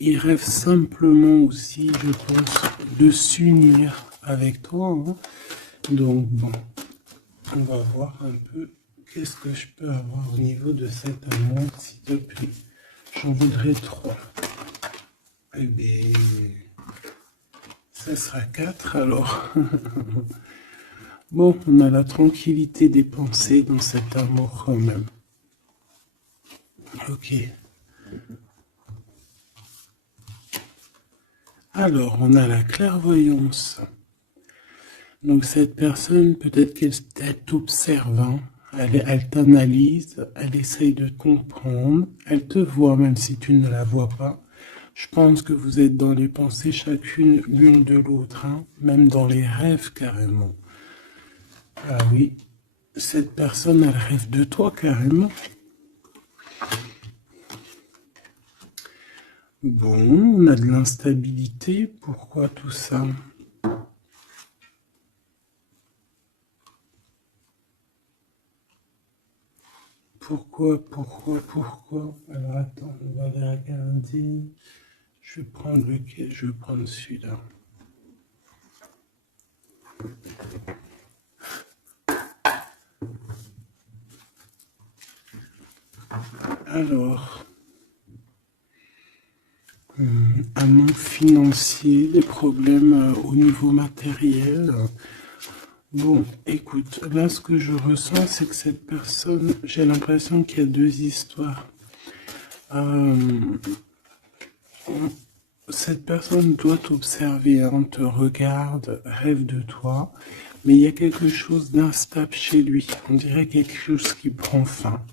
il rêve simplement aussi, je pense, de s'unir avec toi, hein. Donc bon, on va voir un peu qu'est-ce que je peux avoir au niveau de cet amour, s'il te plaît. J'en voudrais 3. Eh bien, ça sera 4 alors. Bon, on a la tranquillité des pensées dans cet amour quand même. Ok. Alors, on a la clairvoyance. Donc cette personne, peut-être qu'elle t'observe, hein. Elle t'analyse, elle essaye de te comprendre, elle te voit même si tu ne la vois pas. Je pense que vous êtes dans les pensées chacune l'une de l'autre, hein, même dans les rêves carrément. Ah oui, cette personne, elle rêve de toi carrément. Bon, on a de l'instabilité, pourquoi tout ça? Pourquoi? Alors attends, on va les regarder. Je vais prendre lequel? Je vais prendre celui-là. Alors, un manque financier, des problèmes au niveau matériel. Bon, écoute, là ce que je ressens, c'est que cette personne, j'ai l'impression qu'il y a deux histoires. Cette personne doit t'observer, hein, te regarde, rêve de toi, mais il y a quelque chose d'instable chez lui. On dirait quelque chose qui prend fin.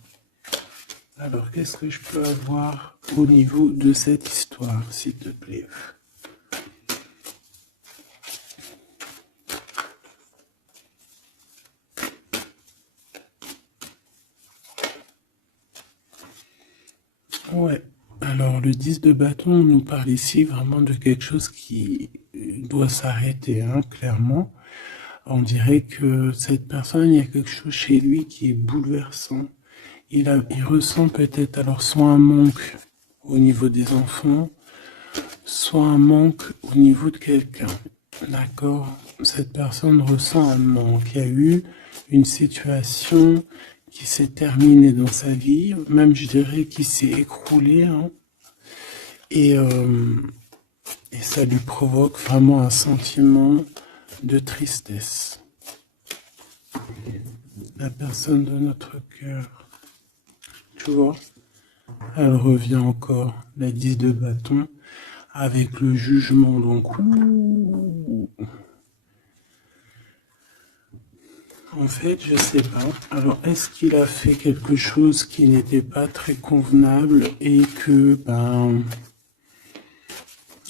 Alors, qu'est-ce que je peux avoir au niveau de cette histoire, s'il te plaît? Ouais. Alors, le 10 de bâton nous parle ici vraiment de quelque chose qui doit s'arrêter, hein, clairement. On dirait que cette personne, il y a quelque chose chez lui qui est bouleversant. Il ressent peut-être alors soit un manque au niveau des enfants, soit un manque au niveau de quelqu'un. D'accord? Cette personne ressent un manque. Il y a eu une situation qui s'est terminée dans sa vie, même je dirais qui s'est écroulée, hein, et, euh, et ça lui provoque vraiment un sentiment de tristesse. La personne de notre cœur, tu vois, elle revient encore, la 10 de bâton, avec le jugement, donc en fait, je sais pas. Alors, est-ce qu'il a fait quelque chose qui n'était pas très convenable et que,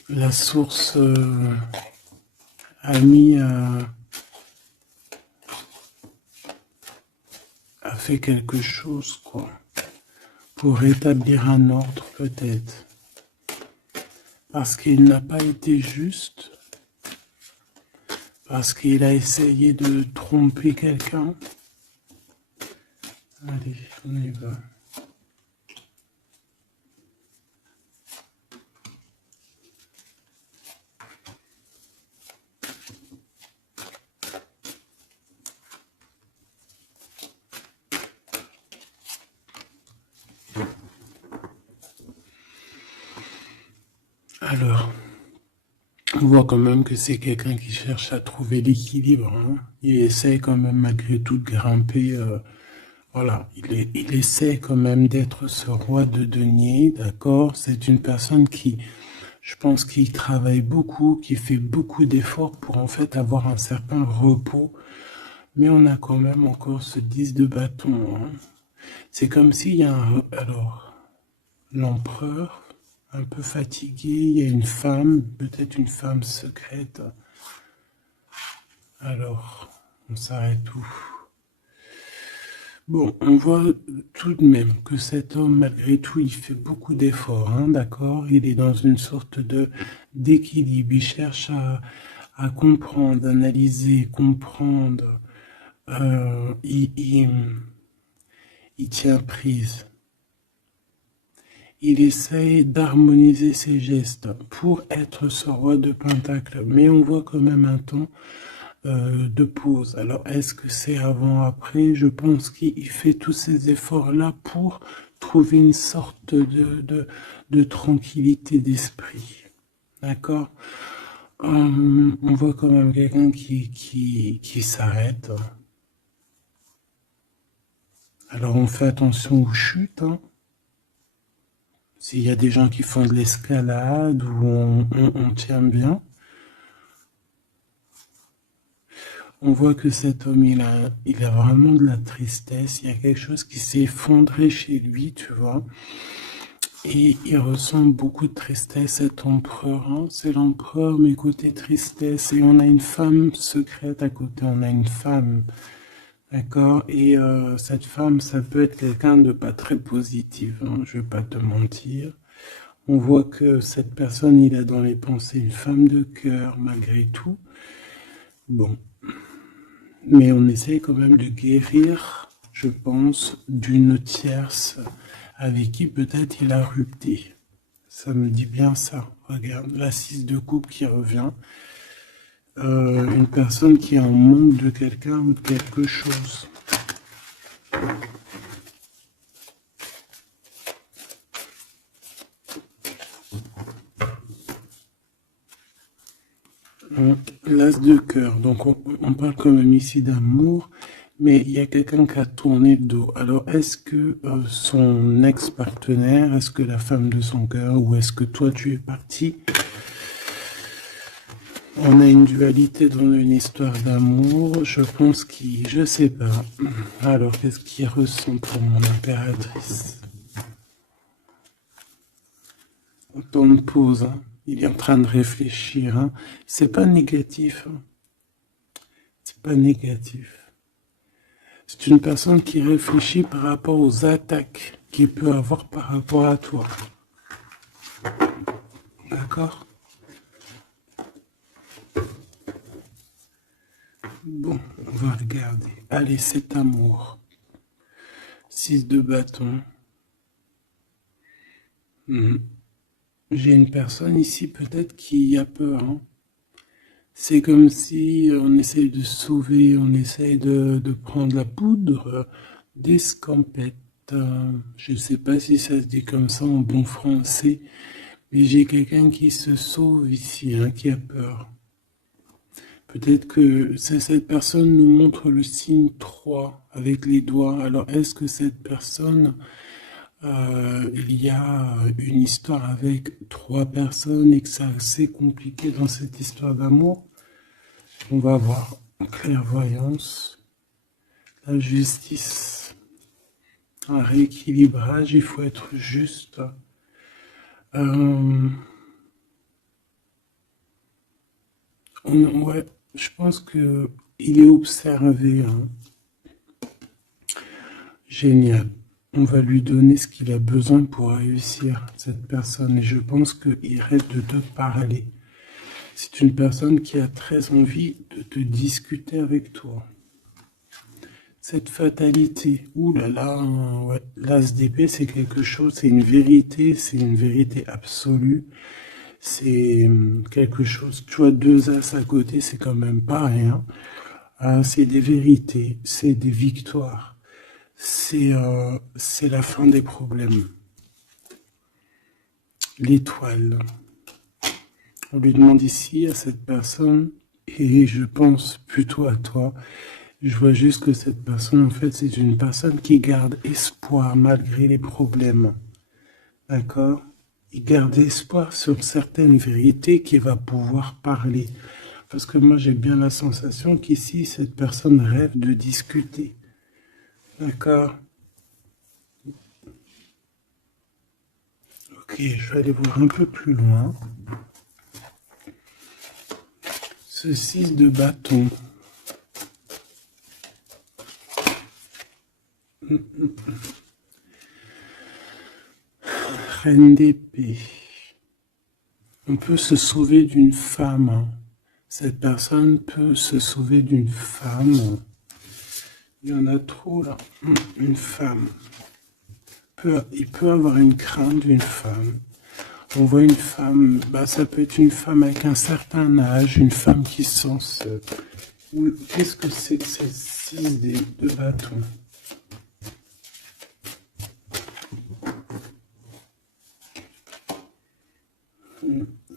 la source a mis a fait quelque chose, quoi, pour rétablir un ordre, peut-être. Parce qu'il n'a pas été juste, parce qu'il a essayé de tromper quelqu'un. Allez, on y va. Alors, on voit quand même que c'est quelqu'un qui cherche à trouver l'équilibre, hein. Il essaie quand même malgré tout de grimper. Voilà, il essaie quand même d'être ce roi de denier, d'accord? C'est une personne qui, je pense, qui travaille beaucoup, qui fait beaucoup d'efforts pour en fait avoir un certain repos. Mais on a quand même encore ce 10 de bâton, hein. C'est comme s'il y a alors, l'empereur, un peu fatigué, il y a une femme, peut-être une femme secrète. Alors, on s'arrête où? Bon, on voit tout de même que cet homme, malgré tout, il fait beaucoup d'efforts, hein, d'accord? Il est dans une sorte de d'équilibre. Il cherche à comprendre, analyser, comprendre. Il tient prise. il essaye d'harmoniser ses gestes pour être ce roi de Pentacle. Mais on voit quand même un temps de pause. Alors, est-ce que c'est avant, après? Je pense qu'il fait tous ces efforts-là pour trouver une sorte de tranquillité d'esprit. D'accord? On voit quand même quelqu'un qui s'arrête. Alors, on fait attention aux chutes. Hein. S'il y a des gens qui font de l'escalade ou on tient bien. On voit que cet homme, il a vraiment de la tristesse. Il y a quelque chose qui s'est effondré chez lui, tu vois. Et il ressent beaucoup de tristesse, cet empereur. Hein. C'est l'empereur, mais côté tristesse. Et on a une femme secrète à côté. On a une femme. D'accord? Et cette femme, ça peut être quelqu'un de pas très positif. Hein, je vais pas te mentir. On voit que cette personne, il a dans les pensées une femme de cœur, malgré tout. Bon. Mais on essaie quand même de guérir, je pense, d'une tierce avec qui peut-être il a rupté. Ça me dit bien ça. Regarde, la 6 de coupe qui revient. Une personne qui est en manque de quelqu'un ou de quelque chose. L'as de cœur. Donc on parle quand même ici d'amour, mais il y a quelqu'un qui a tourné le dos. Alors est-ce que son ex-partenaire, est-ce que la femme de son cœur, ou est-ce que toi tu es parti? On a une dualité dans une histoire d'amour. Je pense qu'il, je sais pas. Alors qu'est-ce qu'il ressent pour mon impératrice? Autant de pause. Hein. Il est en train de réfléchir. Hein. C'est pas négatif. Hein. C'est pas négatif. C'est une personne qui réfléchit par rapport aux attaques qu'il peut avoir par rapport à toi. D'accord? Bon, on va regarder. Allez, cet amour. 6 de bâton. J'ai une personne ici peut-être qui a peur. Hein. C'est comme si on essaye de sauver, on essaye de prendre la poudre d'escampette. Je ne sais pas si ça se dit comme ça en bon français, mais j'ai quelqu'un qui se sauve ici, hein, qui a peur. Peut-être que cette personne nous montre le signe 3 avec les doigts. Alors est-ce que cette personne, il y a une histoire avec 3 personnes et que c'est assez compliqué dans cette histoire d'amour? On va voir. Clairvoyance, la justice, un rééquilibrage, il faut être juste. Ouais, je pense que il est observé. Hein. Génial. On va lui donner ce qu'il a besoin pour réussir, cette personne. Et je pense qu'il reste de te parler. C'est une personne qui a très envie de te discuter avec toi. Cette fatalité, ouh là là, ouais. L'as d'épée, c'est quelque chose, c'est une vérité absolue. C'est quelque chose, tu vois, 2 as à côté, c'est quand même pas rien. C'est des vérités, c'est des victoires. C'est la fin des problèmes. L'étoile. On lui demande ici à cette personne, et je pense plutôt à toi, je vois juste que cette personne, en fait, c'est une personne qui garde espoir malgré les problèmes. D'accord? Il garde espoir sur certaines vérités qu'il va pouvoir parler. Parce que moi, j'ai bien la sensation qu'ici, cette personne rêve de discuter. D'accord? Ok, je vais aller voir un peu plus loin. Ce 6 de bâton. Reine d'épée. On peut se sauver d'une femme. Hein. Cette personne peut se sauver d'une femme. Il y en a trop là. Une femme. il peut avoir une crainte d'une femme. On voit une femme, ça peut être une femme avec un certain âge, une femme qui se sent seule. Qu'est-ce que c'est que cette 6 de bâton?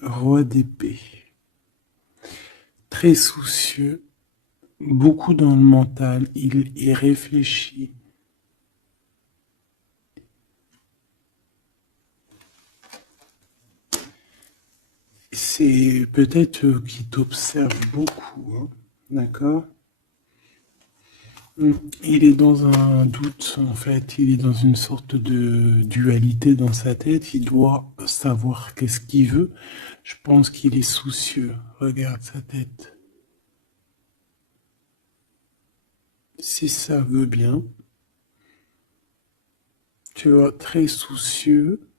Roi d'épée. Très soucieux, beaucoup dans le mental, il réfléchit. C'est peut-être qu'il t'observe beaucoup, hein, d'accord? Il est dans un doute, en fait, il est dans une sorte de dualité dans sa tête, il doit savoir qu'est-ce qu'il veut. Je pense qu'il est soucieux, regarde sa tête. Si ça veut bien, tu vois, très soucieux,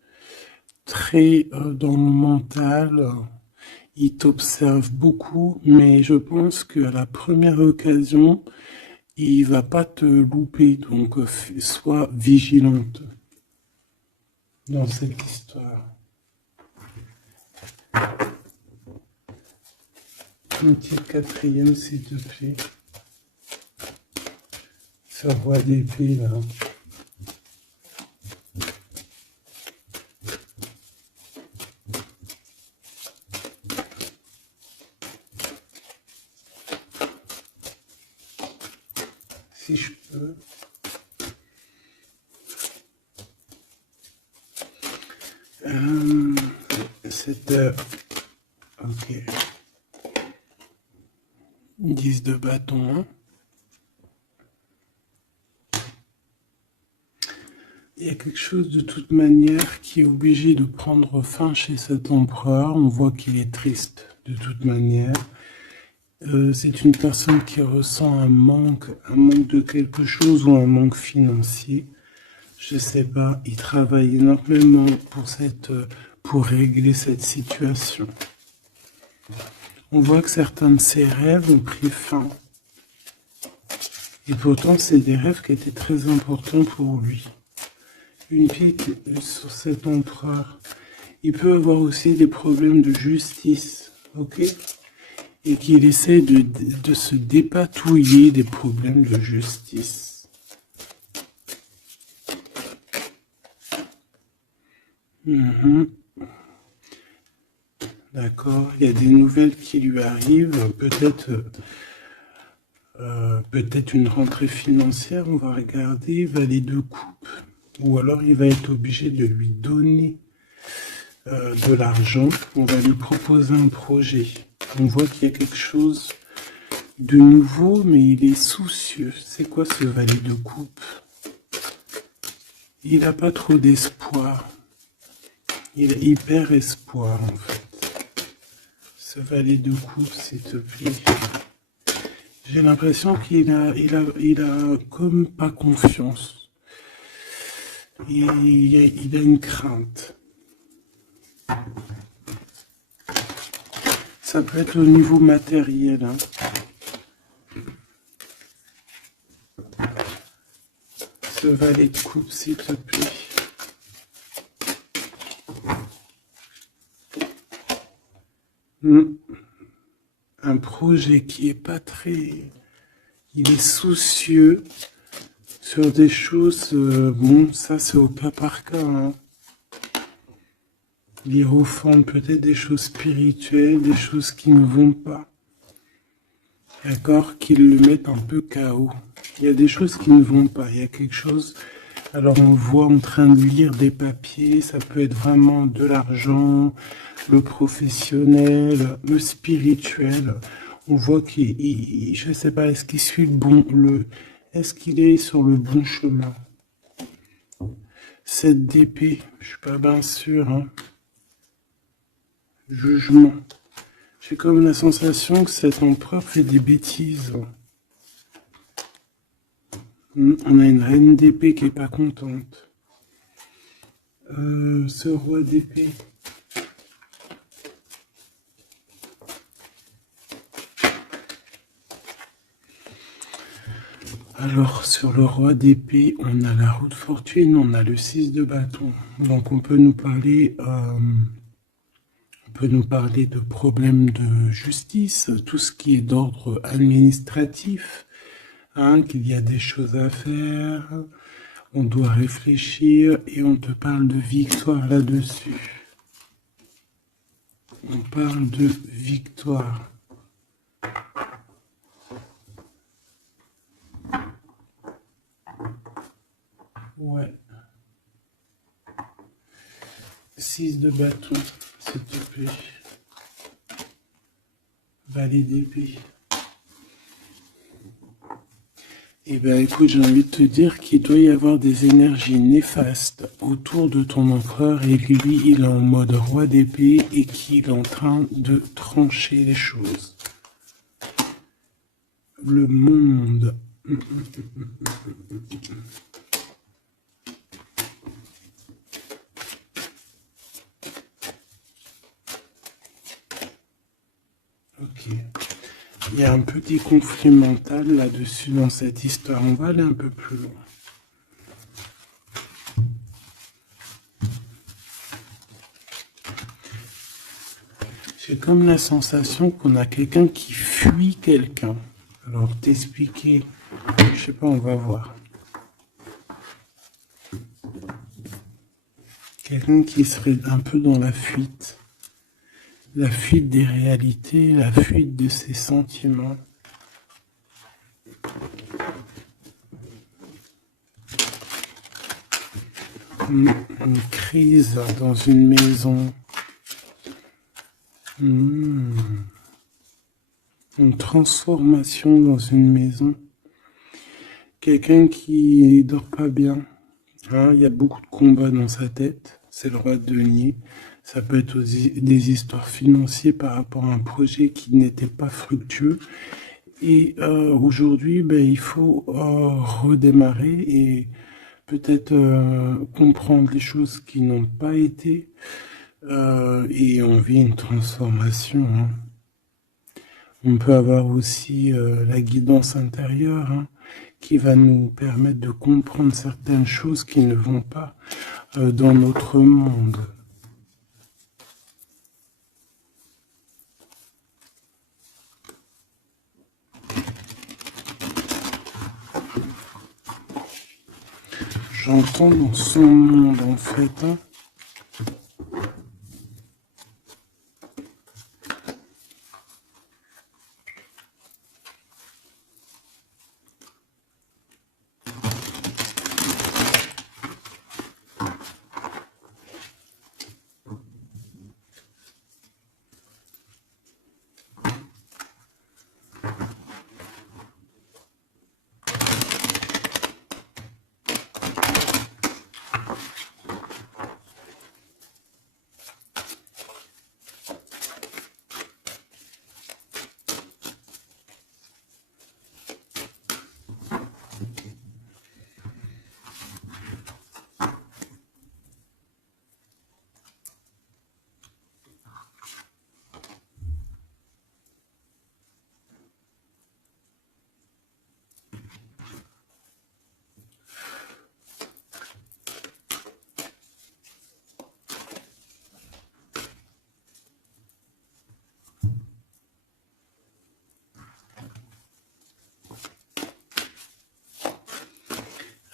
très dans le mental, il t'observe beaucoup, mais je pense qu'à la première occasion, il va pas te louper, donc sois vigilante dans cette histoire. Un petit quatrième, s'il te plaît. Ce roi d'épée, là. Si je peux. Cette... ok. 10 de bâton, hein. Il y a quelque chose de toute manière qui est obligé de prendre fin chez cet empereur. On voit qu'il est triste de toute manière. C'est une personne qui ressent un manque de quelque chose ou un manque financier. Je sais pas, il travaille énormément pour régler cette situation. On voit que certains de ses rêves ont pris fin. Et pourtant, c'est des rêves qui étaient très importants pour lui. Une pique sur cet empereur. Il peut avoir aussi des problèmes de justice, ok? Et qu'il essaie de se dépatouiller des problèmes de justice. D'accord, il y a des nouvelles qui lui arrivent, peut-être une rentrée financière, on va regarder, valet de coupe. Ou alors il va être obligé de lui donner de l'argent, on va lui proposer un projet. On voit qu'il y a quelque chose de nouveau, mais il est soucieux. C'est quoi ce valet de coupe? Il n'a pas trop d'espoir. Il a hyper espoir en fait. Ce valet de coupe, s'il te plaît. J'ai l'impression qu'il a comme pas confiance. Il a une crainte. Ça peut être au niveau matériel. Hein. Ce valet de coupe, s'il te plaît. Un projet qui est pas très... Il est soucieux sur des choses... bon, ça c'est au cas par cas. Hein. Il refond peut-être des choses spirituelles, des choses qui ne vont pas. D'accord? Qui le mettent un peu KO. Il y a des choses qui ne vont pas. Il y a quelque chose... Alors on voit en train de lire des papiers, ça peut être vraiment de l'argent, le professionnel, le spirituel. On voit qu'il, je sais pas, est-ce qu'il suit est-ce qu'il est sur le bon chemin? Cette d'épée, je suis pas bien sûr. Hein. Jugement. J'ai comme la sensation que cet empereur fait des bêtises. On a une reine d'épée qui est pas contente. Ce roi d'épée. Alors, sur le roi d'épée, on a la roue de fortune, on a le 6 de bâton. Donc, on peut nous parler de problèmes de justice, tout ce qui est d'ordre administratif, hein, qu'il y a des choses à faire, on doit réfléchir et on te parle de victoire là-dessus. On parle de victoire. Ouais. 6 de bâton, s'il te plaît. Valet d'épée. Eh bien, écoute, j'ai envie de te dire qu'il doit y avoir des énergies néfastes autour de ton empereur et que lui, il est en mode roi d'épée et qu'il est en train de trancher les choses. Le monde. Ok. Il y a un petit conflit mental là-dessus dans cette histoire. On va aller un peu plus loin. J'ai comme la sensation qu'on a quelqu'un qui fuit quelqu'un. Alors t'expliquer, je sais pas, on va voir. Quelqu'un qui serait un peu dans la fuite des réalités, la fuite de ses sentiments. Une crise dans une maison. Une transformation dans une maison. Quelqu'un qui dort pas bien. Hein, il y a beaucoup de combats dans sa tête. C'est le roi de denier. Ça peut être aussi des histoires financières par rapport à un projet qui n'était pas fructueux. Et aujourd'hui, ben, il faut redémarrer et peut-être comprendre les choses qui n'ont pas été. Et on vit une transformation. Hein. On peut avoir aussi la guidance intérieure, hein, qui va nous permettre de comprendre certaines choses qui ne vont pas dans notre monde. J'entends dans son monde en fait. Hein.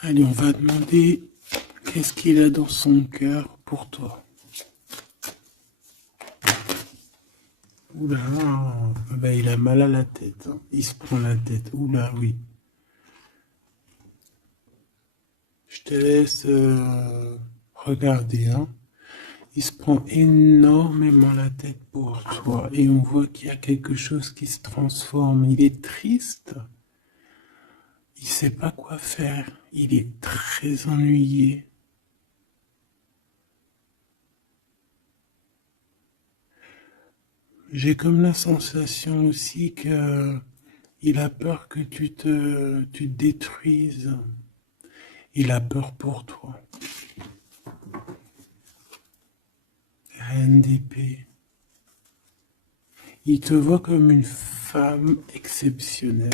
Allez, on va demander qu'est-ce qu'il a dans son cœur pour toi. Oula, ben, il a mal à la tête. Hein. Il se prend la tête. Oula, oui. Je te laisse regarder. Hein. Il se prend énormément la tête pour toi. Et on voit qu'il y a quelque chose qui se transforme. Il est triste. Il sait pas quoi faire. Il est très ennuyé. J'ai comme la sensation aussi que il a peur que tu te détruises. Il a peur pour toi. Reine d'épée. Il te voit comme une femme exceptionnelle.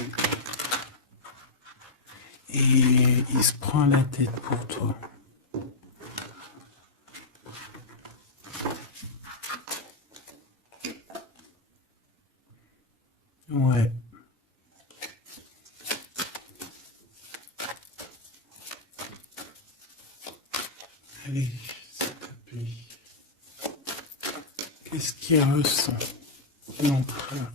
et il se prend la tête pour toi. Ouais. Allez, s'il te plaît. Qu'est-ce qu'il ressent, l'empereur?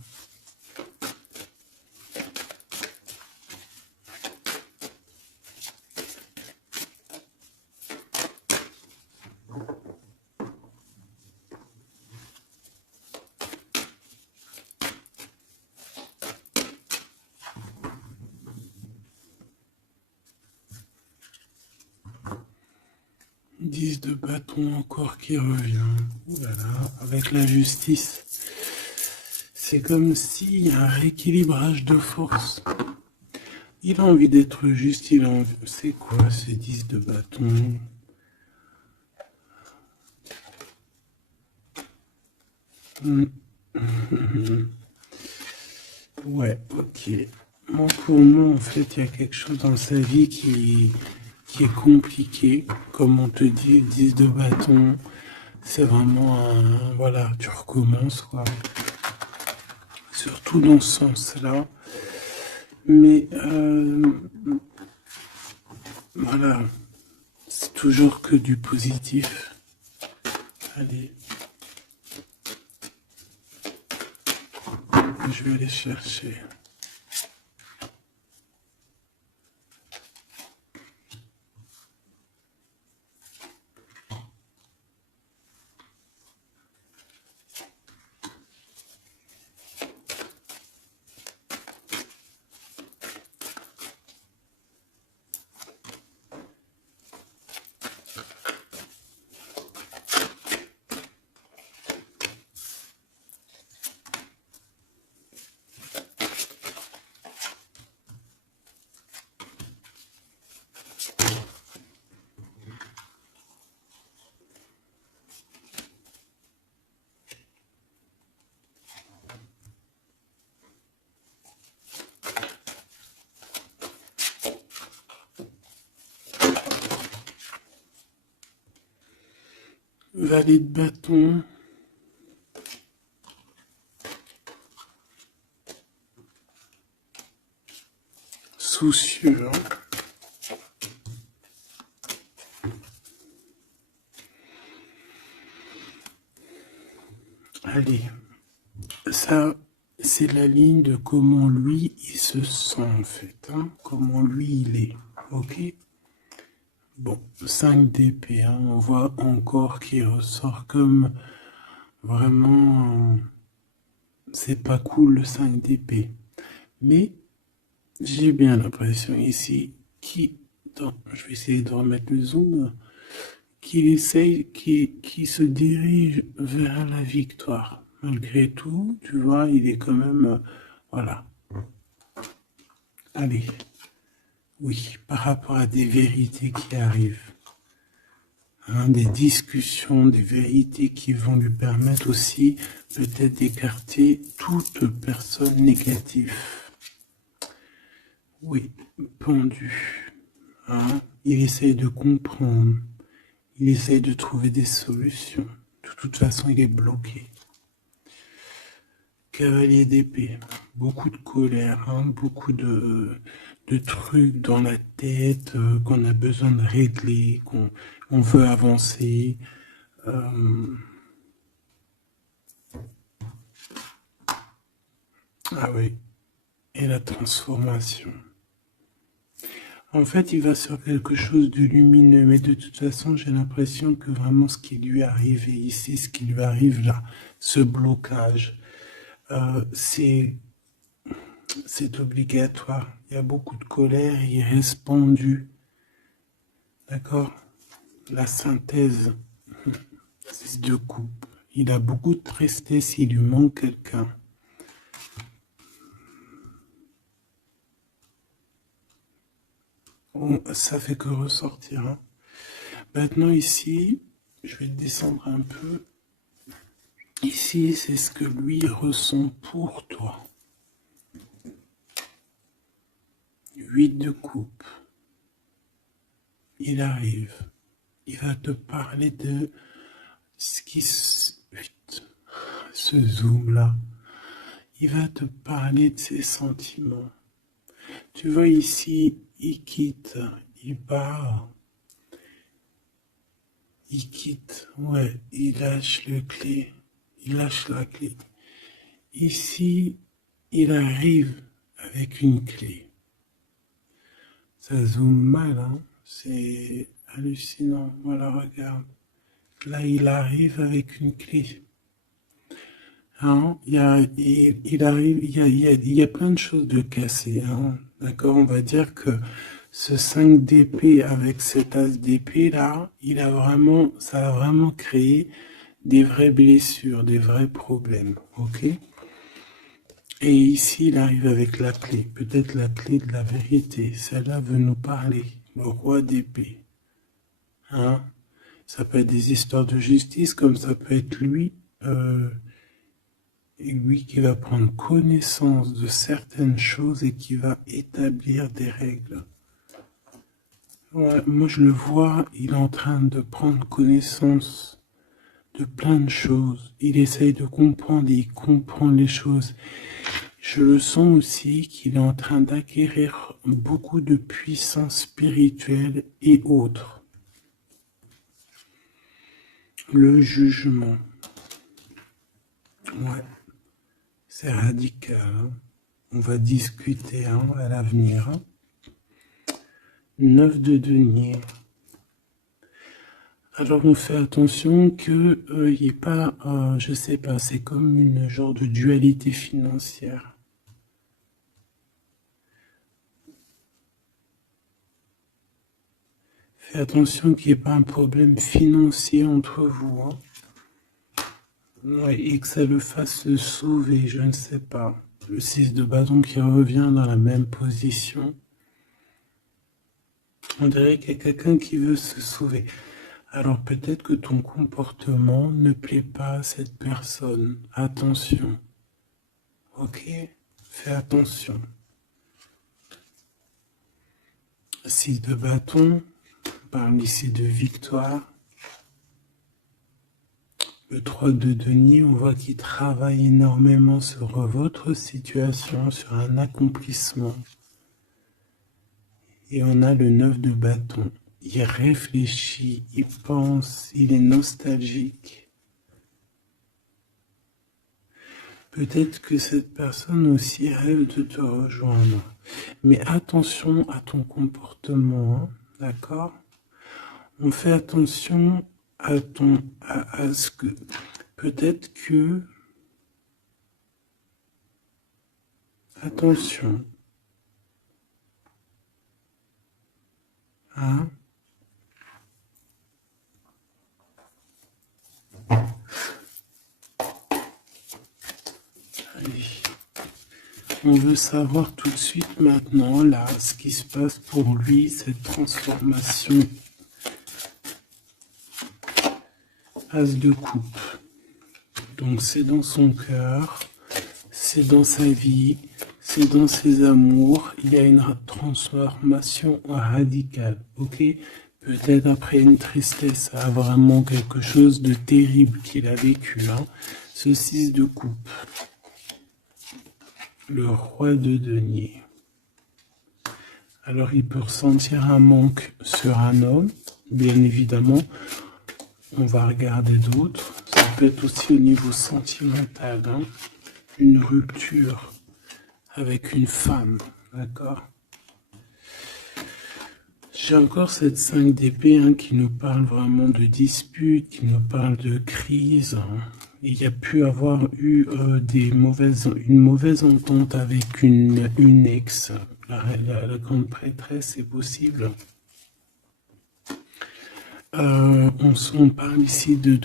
De bâton encore qui revient. Voilà, avec la justice. C'est comme s'il y a un rééquilibrage de force. Il a envie d'être juste, il a envie... C'est quoi ce 10 de bâton? Ouais, ok. Bon, pour moi, en fait, il y a quelque chose dans sa vie qui est compliqué. Comme on te dit, 10 de bâton, c'est vraiment un... Voilà, tu recommences, quoi. Surtout dans ce sens-là. Mais, voilà, c'est toujours que du positif. Allez. Je vais aller chercher. Valet de bâton. Soucieux. Allez. Ça, c'est la ligne de comment lui, il se sent en fait. Hein, comment lui, il est. Ok? Bon, 5 d'épée. Hein, on voit encore qu'il ressort comme vraiment... c'est pas cool le 5 d'épée. Mais j'ai bien l'impression ici je vais essayer de remettre le zoom, qu'il essaye, qui se dirige vers la victoire. Malgré tout, tu vois, il est quand même, voilà. Allez, oui, par rapport à des vérités qui arrivent, hein, des discussions, des vérités qui vont lui permettre aussi peut-être d'écarter toute personne négative. Oui, pendu. Hein, il essaye de comprendre. Il essaye de trouver des solutions. De toute façon, il est bloqué. Cavalier d'épée. Beaucoup de colère, hein, beaucoup de trucs dans la tête qu'on a besoin de régler, qu'on veut avancer. Ah oui. Et la transformation. En fait, il va sur quelque chose de lumineux, mais de toute façon, j'ai l'impression que vraiment ce qui lui est arrivé ici, ce qui lui arrive là, ce blocage, c'est obligatoire. Il y a beaucoup de colère, il reste pendu. D'accord? La synthèse, 6 de coupe. Il a beaucoup de tristesse, il lui manque quelqu'un. Bon, ça fait que ressortir. Hein. Maintenant ici, je vais descendre un peu. Ici, c'est ce que lui ressent pour toi. 8 de coupe. il arrive. Il va te parler de ce qui ce zoom-là. Il va te parler de ses sentiments. Tu vois ici, il quitte, il part. Il quitte, ouais, il lâche le clé. Il lâche la clé. Ici, il arrive avec une clé. Ça zoome mal, hein. C'est hallucinant. Voilà, regarde. Là, il arrive avec une clé. Hein, il arrive, il y a plein de choses de cassées. Hein. D'accord, on va dire que ce 5 d'épée avec cet as d'épée là, ça a vraiment créé des vraies blessures, des vrais problèmes. Ok. Et ici, il arrive avec la clé, peut-être la clé de la vérité. Celle-là veut nous parler, le roi d'épée. Hein, ça peut être des histoires de justice, comme ça peut être lui. Et lui qui va prendre connaissance de certaines choses et qui va établir des règles. Ouais, moi je le vois, il est en train de prendre connaissance de plein de choses. Il essaye de comprendre et il comprend les choses. Je le sens aussi qu'il est en train d'acquérir beaucoup de puissance spirituelle et autres. Le jugement. Ouais, c'est radical. Hein. On va discuter hein, à l'avenir. Hein. 9 de denier. Alors on fait attention que il n'y ait pas, je sais pas, c'est comme une genre de dualité financière. Fais attention qu'il n'y ait pas un problème financier entre vous. Hein. Ouais, et que ça le fasse se sauver, je ne sais pas. Le 6 de bâton qui revient dans la même position. On dirait qu'il y a quelqu'un qui veut se sauver. Alors peut-être que ton comportement ne plaît pas à cette personne. Attention. Ok? Fais attention. 6 de bâton. On parle ici de victoire. Le 3 de denier, on voit qu'il travaille énormément sur votre situation, sur un accomplissement. Et on a le 9 de bâton. Il réfléchit, il pense, il est nostalgique. Peut-être que cette personne aussi rêve de te rejoindre. Mais attention à ton comportement, hein, d'accord? On fait attention à ce que peut-être que attention, hein? Allez. On veut savoir tout de suite maintenant, là, ce qui se passe pour lui, cette transformation. As de coupe. Donc c'est dans son cœur, c'est dans sa vie, c'est dans ses amours. Il y a une transformation radicale, ok? Peut-être après une tristesse, vraiment quelque chose de terrible qu'il a vécu. Hein. Ce 6 de coupe. Le roi de denier. Alors il peut ressentir un manque sur un homme, bien évidemment. On va regarder d'autres. Ça peut être aussi au niveau sentimental, hein, une rupture avec une femme, d'accord? J'ai encore cette 5 d'épée hein, qui nous parle vraiment de dispute, qui nous parle de crise. Hein. Il y a pu avoir eu une mauvaise entente avec une ex. La grande prêtresse, c'est possible. On parle ici de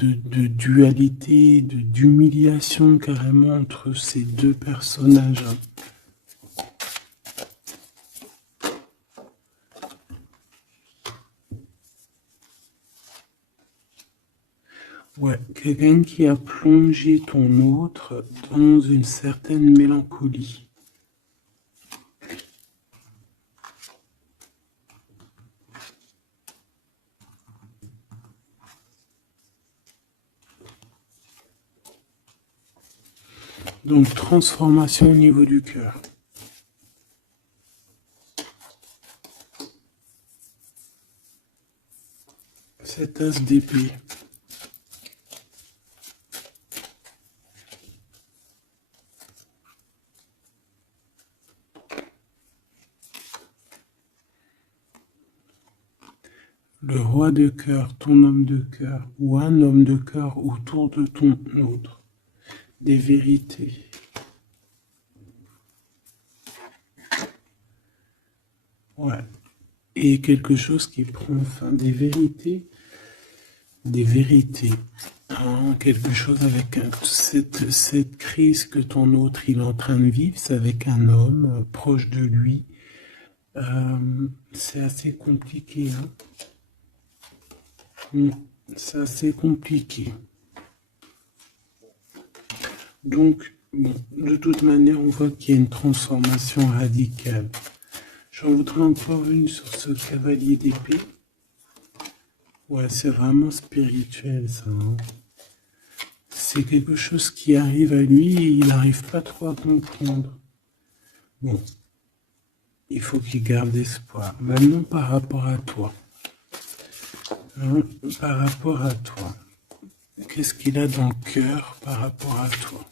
dualité, d'humiliation carrément entre ces deux personnages. Ouais, quelqu'un qui a plongé ton autre dans une certaine mélancolie. Donc, transformation au niveau du cœur. Cet as d'épée. Le roi de cœur, ton homme de cœur, ou un homme de cœur autour de ton autre. Des vérités. Ouais. Et quelque chose qui prend fin. Des vérités. Des vérités. Hein, quelque chose avec cette crise que ton autre il est en train de vivre, c'est avec un homme proche de lui. C'est assez compliqué. Hein. C'est assez compliqué. Donc, bon, de toute manière, on voit qu'il y a une transformation radicale. J'en voudrais encore une sur ce cavalier d'épée. Ouais, c'est vraiment spirituel, ça. Hein. C'est quelque chose qui arrive à lui et il n'arrive pas trop à comprendre. Bon, il faut qu'il garde espoir. Maintenant, par rapport à toi. Hein, par rapport à toi. Qu'est-ce qu'il a dans le cœur par rapport à toi?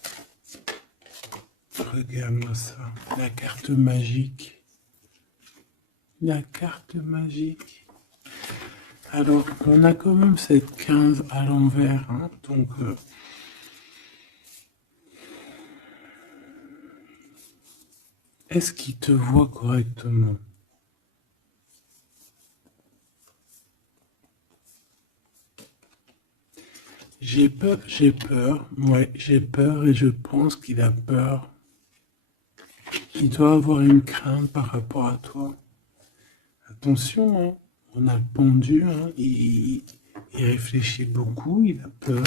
Regarde-moi ça. La carte magique. La carte magique. Alors, on a quand même cette 15 à l'envers. Hein, donc, est-ce qu'il te voit correctement? J'ai peur, ouais, j'ai peur et je pense qu'il a peur. Il doit avoir une crainte par rapport à toi. Attention, hein, on a le pendu, hein, il réfléchit beaucoup, il a peur.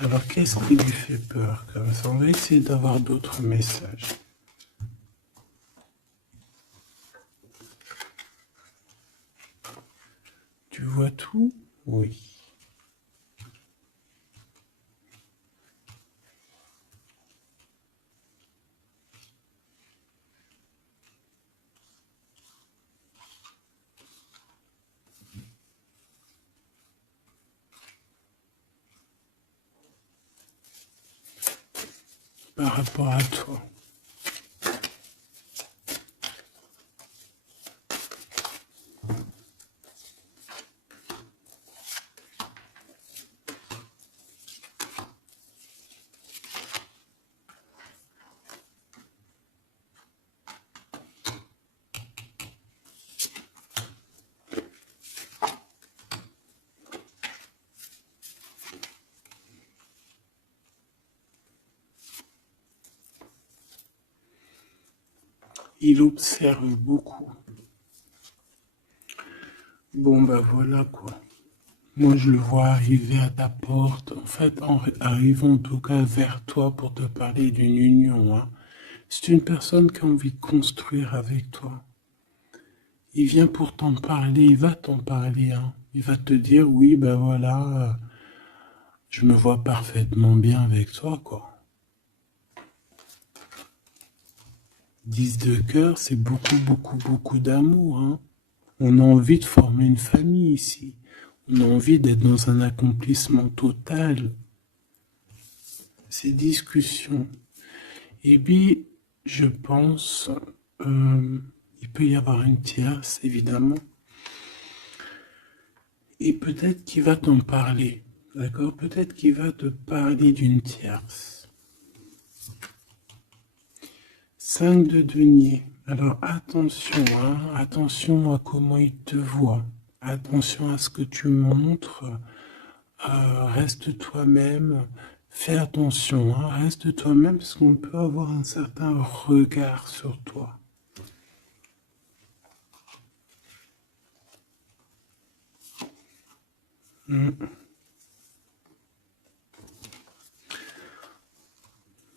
Alors qu'est-ce qui lui fait peur comme ça? On va essayer d'avoir d'autres messages. Tu vois tout? Oui. Par rapport à toi. Il observe beaucoup. Bon, bah voilà quoi. Moi, je le vois arriver à ta porte, en fait, en arrivant en tout cas vers toi pour te parler d'une union. Hein. C'est une personne qui a envie de construire avec toi. Il vient pour t'en parler, il va t'en parler. Hein. Il va te dire, oui, ben voilà, je me vois parfaitement bien avec toi, quoi. 10 de cœur, c'est beaucoup, beaucoup, beaucoup d'amour. Hein. On a envie de former une famille ici. On a envie d'être dans un accomplissement total. Ces discussions. Et puis, je pense, il peut y avoir une tierce, évidemment. Et peut-être qu'il va t'en parler. D'accord? Peut-être qu'il va te parler d'une tierce. 5 de denier. Alors attention, hein, attention à comment il te voit. Attention à ce que tu montres. Reste toi-même. Fais attention, hein, reste toi-même parce qu'on peut avoir un certain regard sur toi.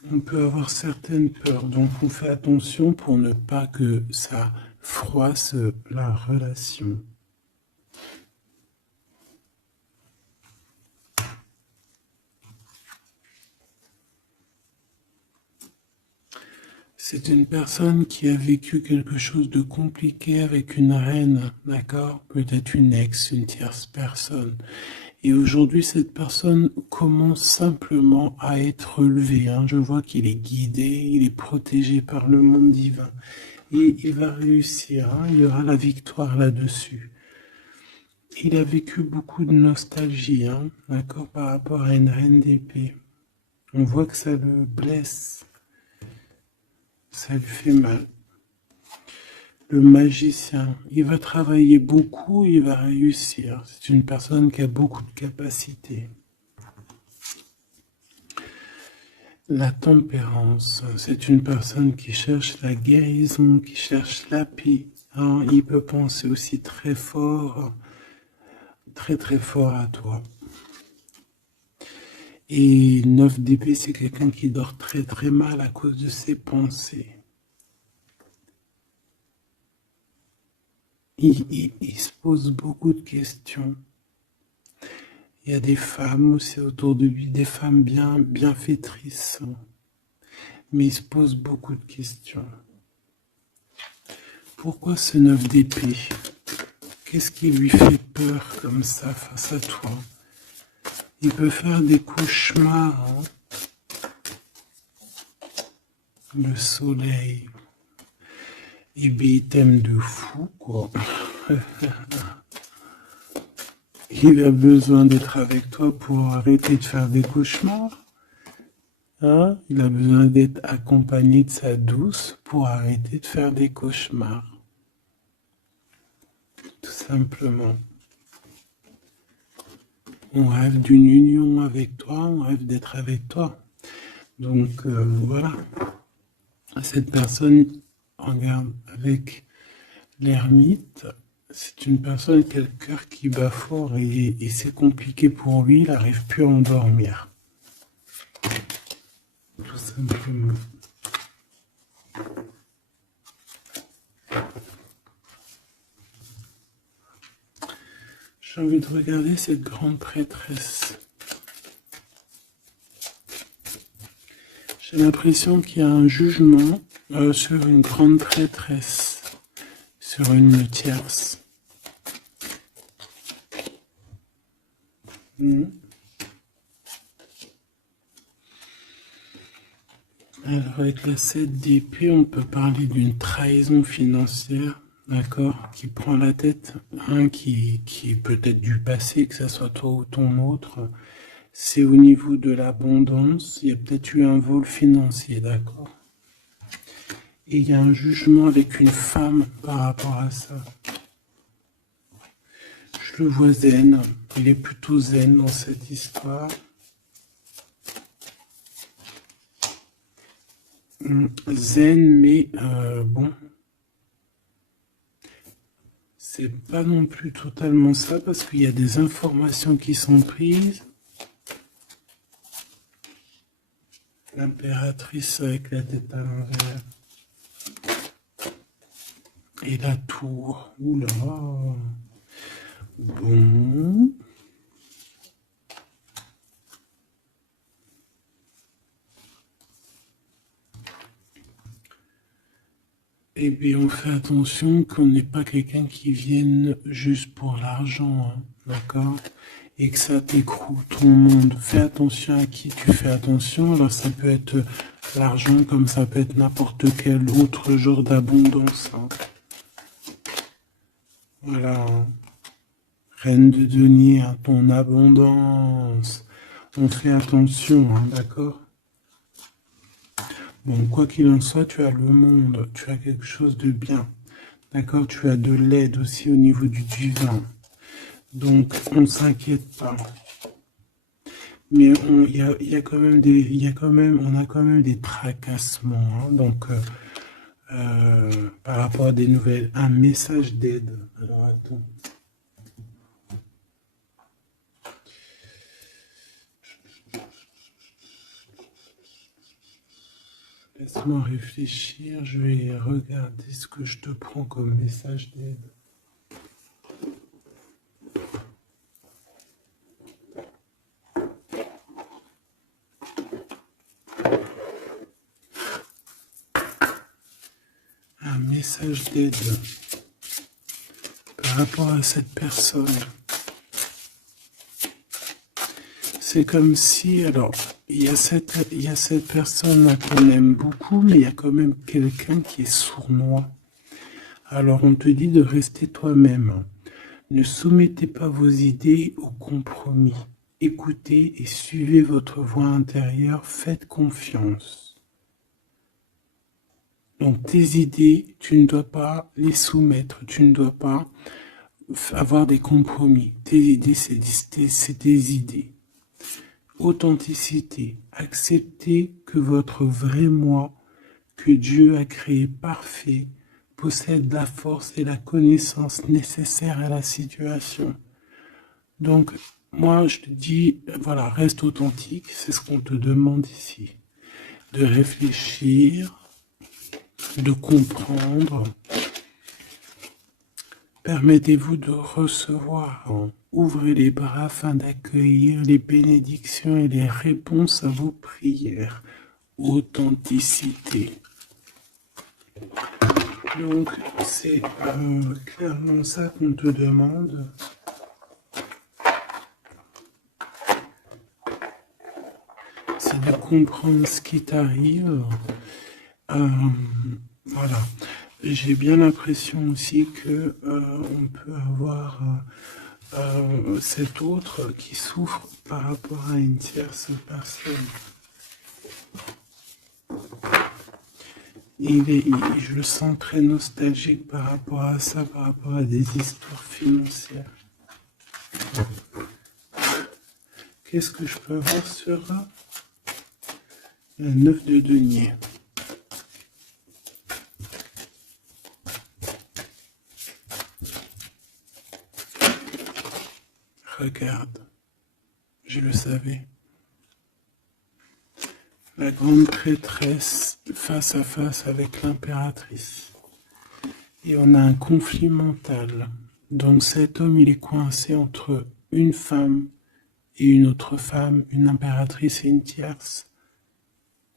On peut avoir certaines peurs, donc on fait attention pour ne pas que ça froisse la relation. C'est une personne qui a vécu quelque chose de compliqué avec une reine, d'accord? Peut-être une ex, une tierce personne. Et aujourd'hui, cette personne commence simplement à être relevée, hein. Je vois qu'il est guidé, il est protégé par le monde divin. Et il va réussir, hein. Il y aura la victoire là-dessus. Il a vécu beaucoup de nostalgie, hein, d'accord, par rapport à une reine d'épée. On voit que ça le blesse, ça lui fait mal. Le magicien, il va travailler beaucoup, il va réussir. C'est une personne qui a beaucoup de capacités. La tempérance, c'est une personne qui cherche la guérison, qui cherche la paix. Hein, il peut penser aussi très fort, très très fort à toi. Et 9 d'épée, c'est quelqu'un qui dort très très mal à cause de ses pensées. Il se pose beaucoup de questions. Il y a des femmes aussi autour de lui, des femmes bienfaitrices. Mais il se pose beaucoup de questions. Pourquoi ce 9 d'épée? Qu'est-ce qui lui fait peur comme ça face à toi? Il peut faire des cauchemars. Hein. Le soleil. Et bien, il t'aime de fou, quoi. Il a besoin d'être avec toi pour arrêter de faire des cauchemars. Hein? Il a besoin d'être accompagné de sa douce pour arrêter de faire des cauchemars. Tout simplement. On rêve d'une union avec toi, on rêve d'être avec toi. Donc voilà. Cette personne, regarde, avec l'ermite, c'est une personne qui a le cœur qui bat fort et c'est compliqué pour lui, il n'arrive plus à endormir. Tout simplement. J'ai envie de regarder cette grande prêtresse. J'ai l'impression qu'il y a un jugement sur une grande prêtresse, sur une tierce. Alors avec la 7 d'épée, on peut parler d'une trahison financière, d'accord, qui prend la tête, hein, qui est peut-être du passé, que ce soit toi ou ton autre. C'est au niveau de l'abondance, il y a peut-être eu un vol financier, d'accord. Et il y a un jugement avec une femme par rapport à ça. Je le vois zen, il est plutôt zen dans cette histoire. Zen, mais bon, c'est pas non plus totalement ça parce qu'il y a des informations qui sont prises. L'impératrice avec la tête à l'envers. Et la tour. Oula. Bon. Eh bien, on fait attention qu'on n'ait pas quelqu'un qui vienne juste pour l'argent, hein, d'accord? Et que ça t'écroule ton monde. Fais attention à qui tu fais attention. Alors, ça peut être l'argent comme ça peut être n'importe quel autre genre d'abondance. Hein. Voilà. Hein. Reine de denier, hein, ton abondance. On fait attention, hein, d'accord? Bon, quoi qu'il en soit, tu as le monde, tu as quelque chose de bien. D'accord? Tu as de l'aide aussi au niveau du divin. Donc, on ne s'inquiète pas. Mais il y a quand même on a quand même des tracassements. Hein, donc, par rapport à des nouvelles, un message d'aide. Alors, attends. Laisse-moi réfléchir, je vais regarder ce que je te prends comme message d'aide. message d'aide par rapport à cette personne. C'est comme si, alors, il y a cette personne-là qu'on aime beaucoup, mais il y a quand même quelqu'un qui est sournois. Alors, on te dit de rester toi-même. Ne soumettez pas vos idées au compromis. Écoutez et suivez votre voix intérieure, faites confiance. Donc, tes idées, tu ne dois pas les soumettre, tu ne dois pas avoir des compromis. Tes idées, c'est tes idées. Authenticité. Acceptez que votre vrai moi, que Dieu a créé parfait, possède la force et la connaissance nécessaires à la situation. Donc, moi, je te dis, voilà, reste authentique, c'est ce qu'on te demande ici. De réfléchir, de comprendre. Permettez-vous de recevoir. Ouvrez les bras afin d'accueillir les bénédictions et les réponses à vos prières. Authenticité. Donc, c'est clairement ça qu'on te demande. C'est de comprendre ce qui t'arrive. Voilà. J'ai bien l'impression aussi que on peut avoir cet autre qui souffre par rapport à une tierce personne. Je le sens très nostalgique par rapport à ça, par rapport à des histoires financières. Qu'est-ce que je peux voir sur la 9 de denier? Regarde, je le savais. La grande prêtresse face à face avec l'impératrice. Et on a un conflit mental. Donc cet homme, il est coincé entre une femme et une autre femme, une impératrice et une tierce.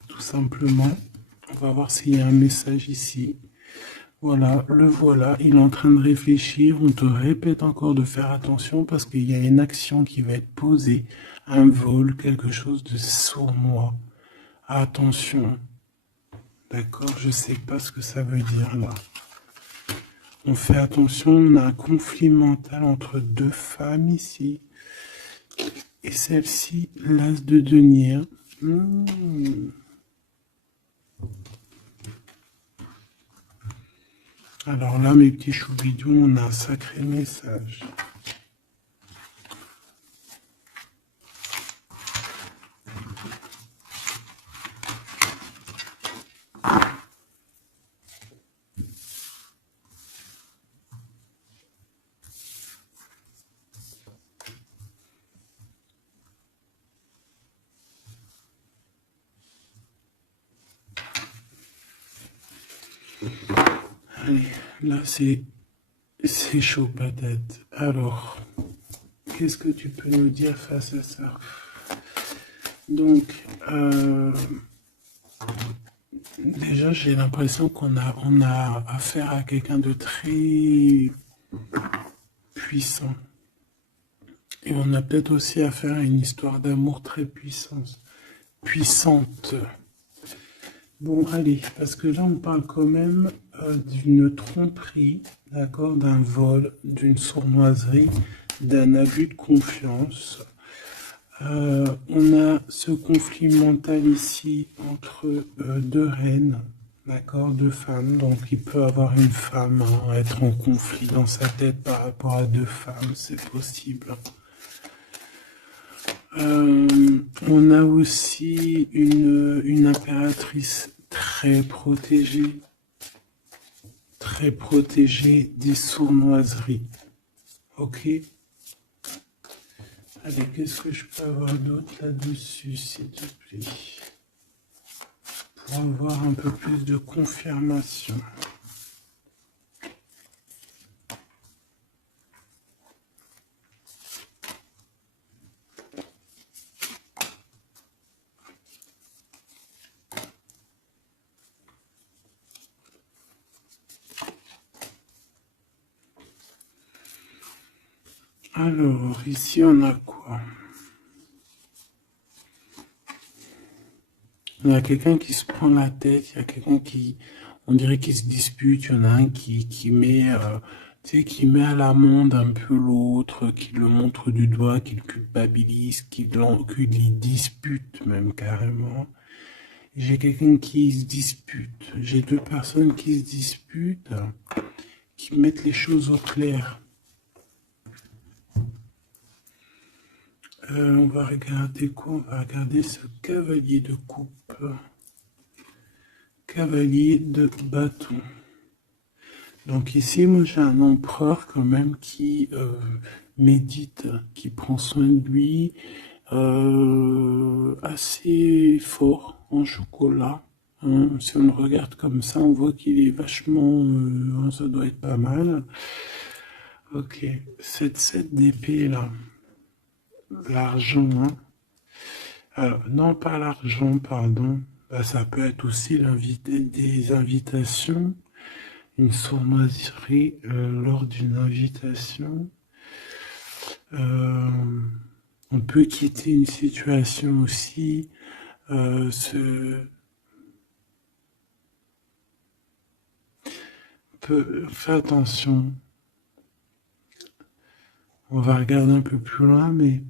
Tout simplement. On va voir s'il y a un message ici. Voilà, le voilà, il est en train de réfléchir. On te répète encore de faire attention parce qu'il y a une action qui va être posée. Un vol, quelque chose de sournois. Attention. D'accord, je sais pas ce que ça veut dire là. On fait attention, on a un conflit mental entre deux femmes ici. Et celle-ci, l'as de denier. Alors là, mes petits choubidous, on a un sacré message. Allez, là c'est chaud patate. Alors, qu'est-ce que tu peux nous dire face à ça? Donc, déjà j'ai l'impression qu'on a affaire à quelqu'un de très puissant. Et on a peut-être aussi affaire à une histoire d'amour très puissante. Bon, allez, parce que là, on parle quand même d'une tromperie, d'accord, d'un vol, d'une sournoiserie, d'un abus de confiance. On a ce conflit mental ici entre deux reines, d'accord, deux femmes. Donc, il peut avoir une femme, être en conflit dans sa tête par rapport à deux femmes, c'est possible. On a aussi une impératrice très protégée des sournoiseries. Ok. Allez, qu'est-ce que je peux avoir d'autre là-dessus, s'il te plaît, pour avoir un peu plus de confirmation. Alors, ici, on a quoi? Il y a quelqu'un qui se prend la tête, il y a quelqu'un qui, on dirait qu'il se dispute, il y en a un qui met, tu sais, qui met à l'amende un peu l'autre, qui le montre du doigt, qui le culpabilise, qui les dispute même carrément. J'ai quelqu'un qui se dispute, j'ai deux personnes qui se disputent, qui mettent les choses au clair. On va regarder quoi? On va regarder ce cavalier de coupe. Cavalier de bâton. Donc ici, moi j'ai un empereur quand même qui médite, qui prend soin de lui, assez fort en chocolat. Hein. Si on le regarde comme ça, on voit qu'il est vachement... ça doit être pas mal. Ok, cette 7 d'épée là, l'argent, hein. Alors, non pas l'argent, pardon. Bah, ça peut être aussi des invitations, une sournoiserie lors d'une invitation. On peut quitter une situation aussi. Faire attention. On va regarder un peu plus loin, mais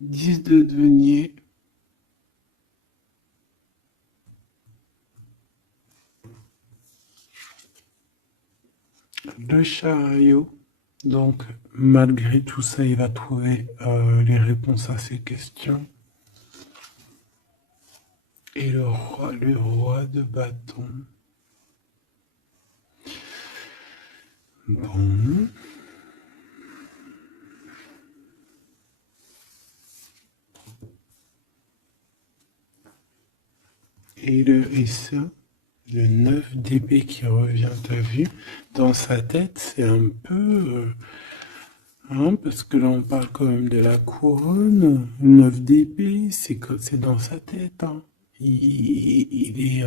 10 de denier. Le chariot. Donc, malgré tout ça, il va trouver les réponses à ses questions. Et le roi de bâton. Bon. Et ça, le 9 d'épée qui revient, t'as vu? Dans sa tête, c'est un peu... hein, parce que là, on parle quand même de la couronne. Le 9 d'épée, c'est dans sa tête. Hein. Il est...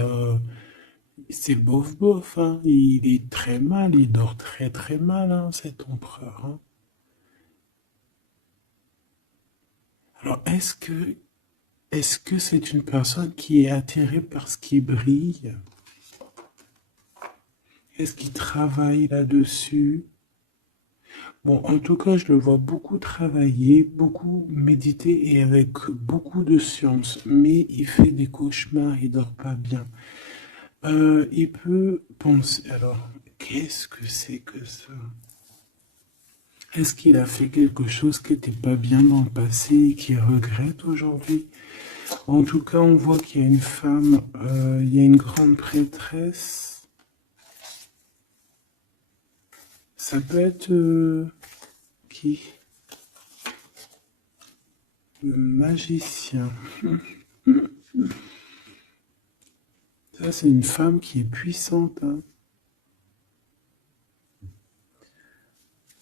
c'est bof, hein. Il est très mal, il dort très très mal, hein, cet empereur. Hein. Alors, est-ce que c'est une personne qui est attirée par ce qui brille? Est-ce qu'il travaille là-dessus? Bon, en tout cas, je le vois beaucoup travailler, beaucoup méditer et avec beaucoup de science, mais il fait des cauchemars, il dort pas bien. Il peut penser, alors, qu'est-ce que c'est que ça? Est-ce qu'il a fait quelque chose qui n'était pas bien dans le passé et qu'il regrette aujourd'hui? En tout cas, on voit qu'il y a une femme, il y a une grande prêtresse. Ça peut être qui? Le magicien. Ça, c'est une femme qui est puissante. Hein.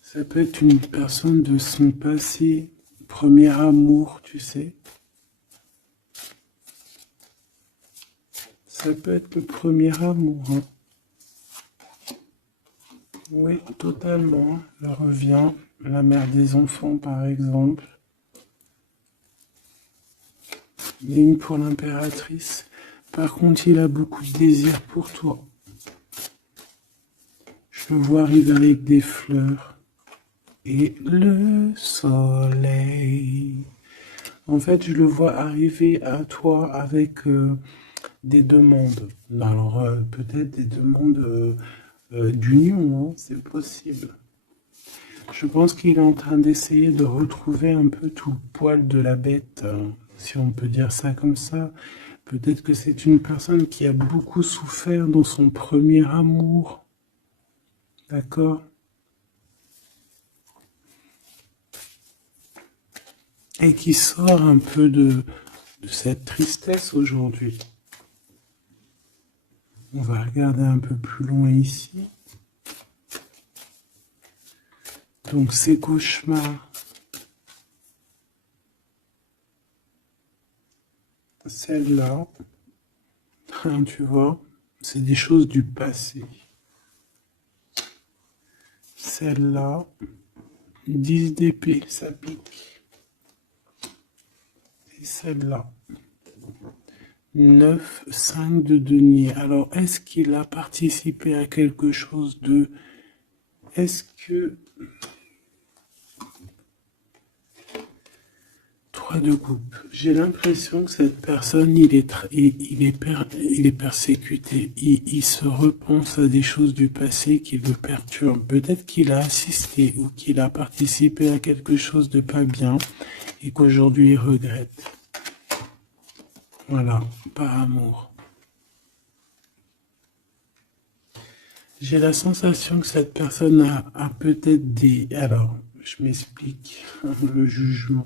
Ça peut être une personne de son passé, premier amour, tu sais. Ça peut être le premier amour. Hein. Oui, totalement. Elle revient. La mère des enfants, par exemple. Ligne pour l'impératrice. Par contre, il a beaucoup de désir pour toi. Je le vois arriver avec des fleurs. Et le soleil. En fait, je le vois arriver à toi avec des demandes. Alors, peut-être des demandes d'union, hein, c'est possible. Je pense qu'il est en train d'essayer de retrouver un peu tout le poil de la bête, hein, si on peut dire ça comme ça. Peut-être que c'est une personne qui a beaucoup souffert dans son premier amour. D'accord? Et qui sort un peu de cette tristesse aujourd'hui. On va regarder un peu plus loin ici. Donc ces cauchemars. Celle-là, hein, tu vois, c'est des choses du passé. Celle-là, 10 d'épée, ça pique. Et celle-là, 9, 5 de denier. Alors, est-ce qu'il a participé à quelque chose de... Est-ce que... 3 de coupe. J'ai l'impression que cette personne, il est persécuté. Il se repense à des choses du passé qui le perturbent. Peut-être qu'il a assisté ou qu'il a participé à quelque chose de pas bien et qu'aujourd'hui il regrette. Voilà, par amour. J'ai la sensation que cette personne a peut-être des... Alors, je m'explique, le jugement.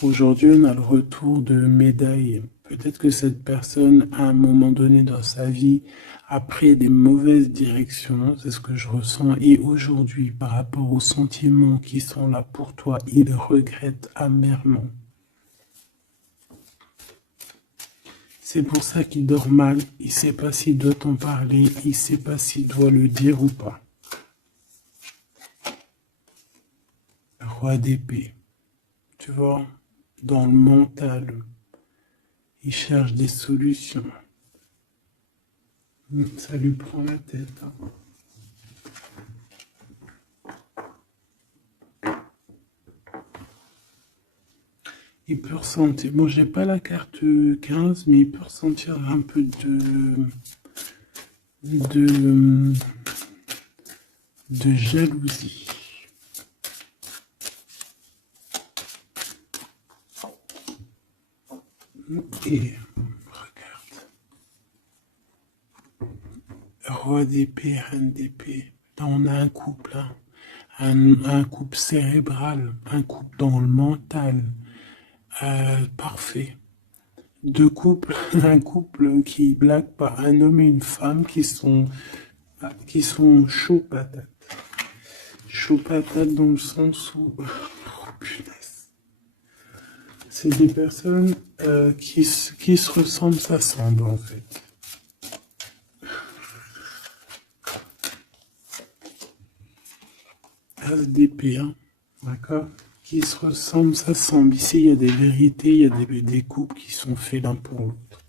Aujourd'hui, on a le retour de médaille. Peut-être que cette personne, à un moment donné dans sa vie, a pris des mauvaises directions, c'est ce que je ressens. Et aujourd'hui, par rapport aux sentiments qui sont là pour toi, il regrette amèrement. C'est pour ça qu'il dort mal. Il ne sait pas s'il doit t'en parler. Il ne sait pas s'il doit le dire ou pas. Roi d'épée. Tu vois, dans le mental, il cherche des solutions. Ça lui prend la tête. Hein. Il peut ressentir, bon j'ai pas la carte 15, mais il peut ressentir un peu de jalousie. Et regarde. Roi d'épée, reine d'épée. Là on a un couple, hein. Un couple cérébral, un couple dans le mental. Parfait. Deux couples, un couple qui blague par un homme et une femme qui sont chauds patates. Chauds patates dans le sens où... Oh, punaise. C'est des personnes qui se ressemblent, s'assemblent en fait. As d'épée, hein, d'accord? Qui se ressemblent, s'assemblent. Ici, il y a des vérités, il y a des couples qui sont faits l'un pour l'autre.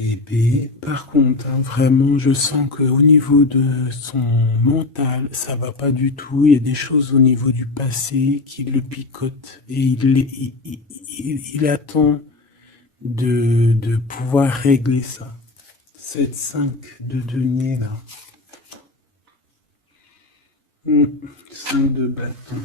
Et B, par contre, hein, vraiment, je sens qu'au niveau de son mental, ça va pas du tout. Il y a des choses au niveau du passé qui le picotent et il attend de pouvoir régler ça. 7-5 de denier, là. 5 de bâton.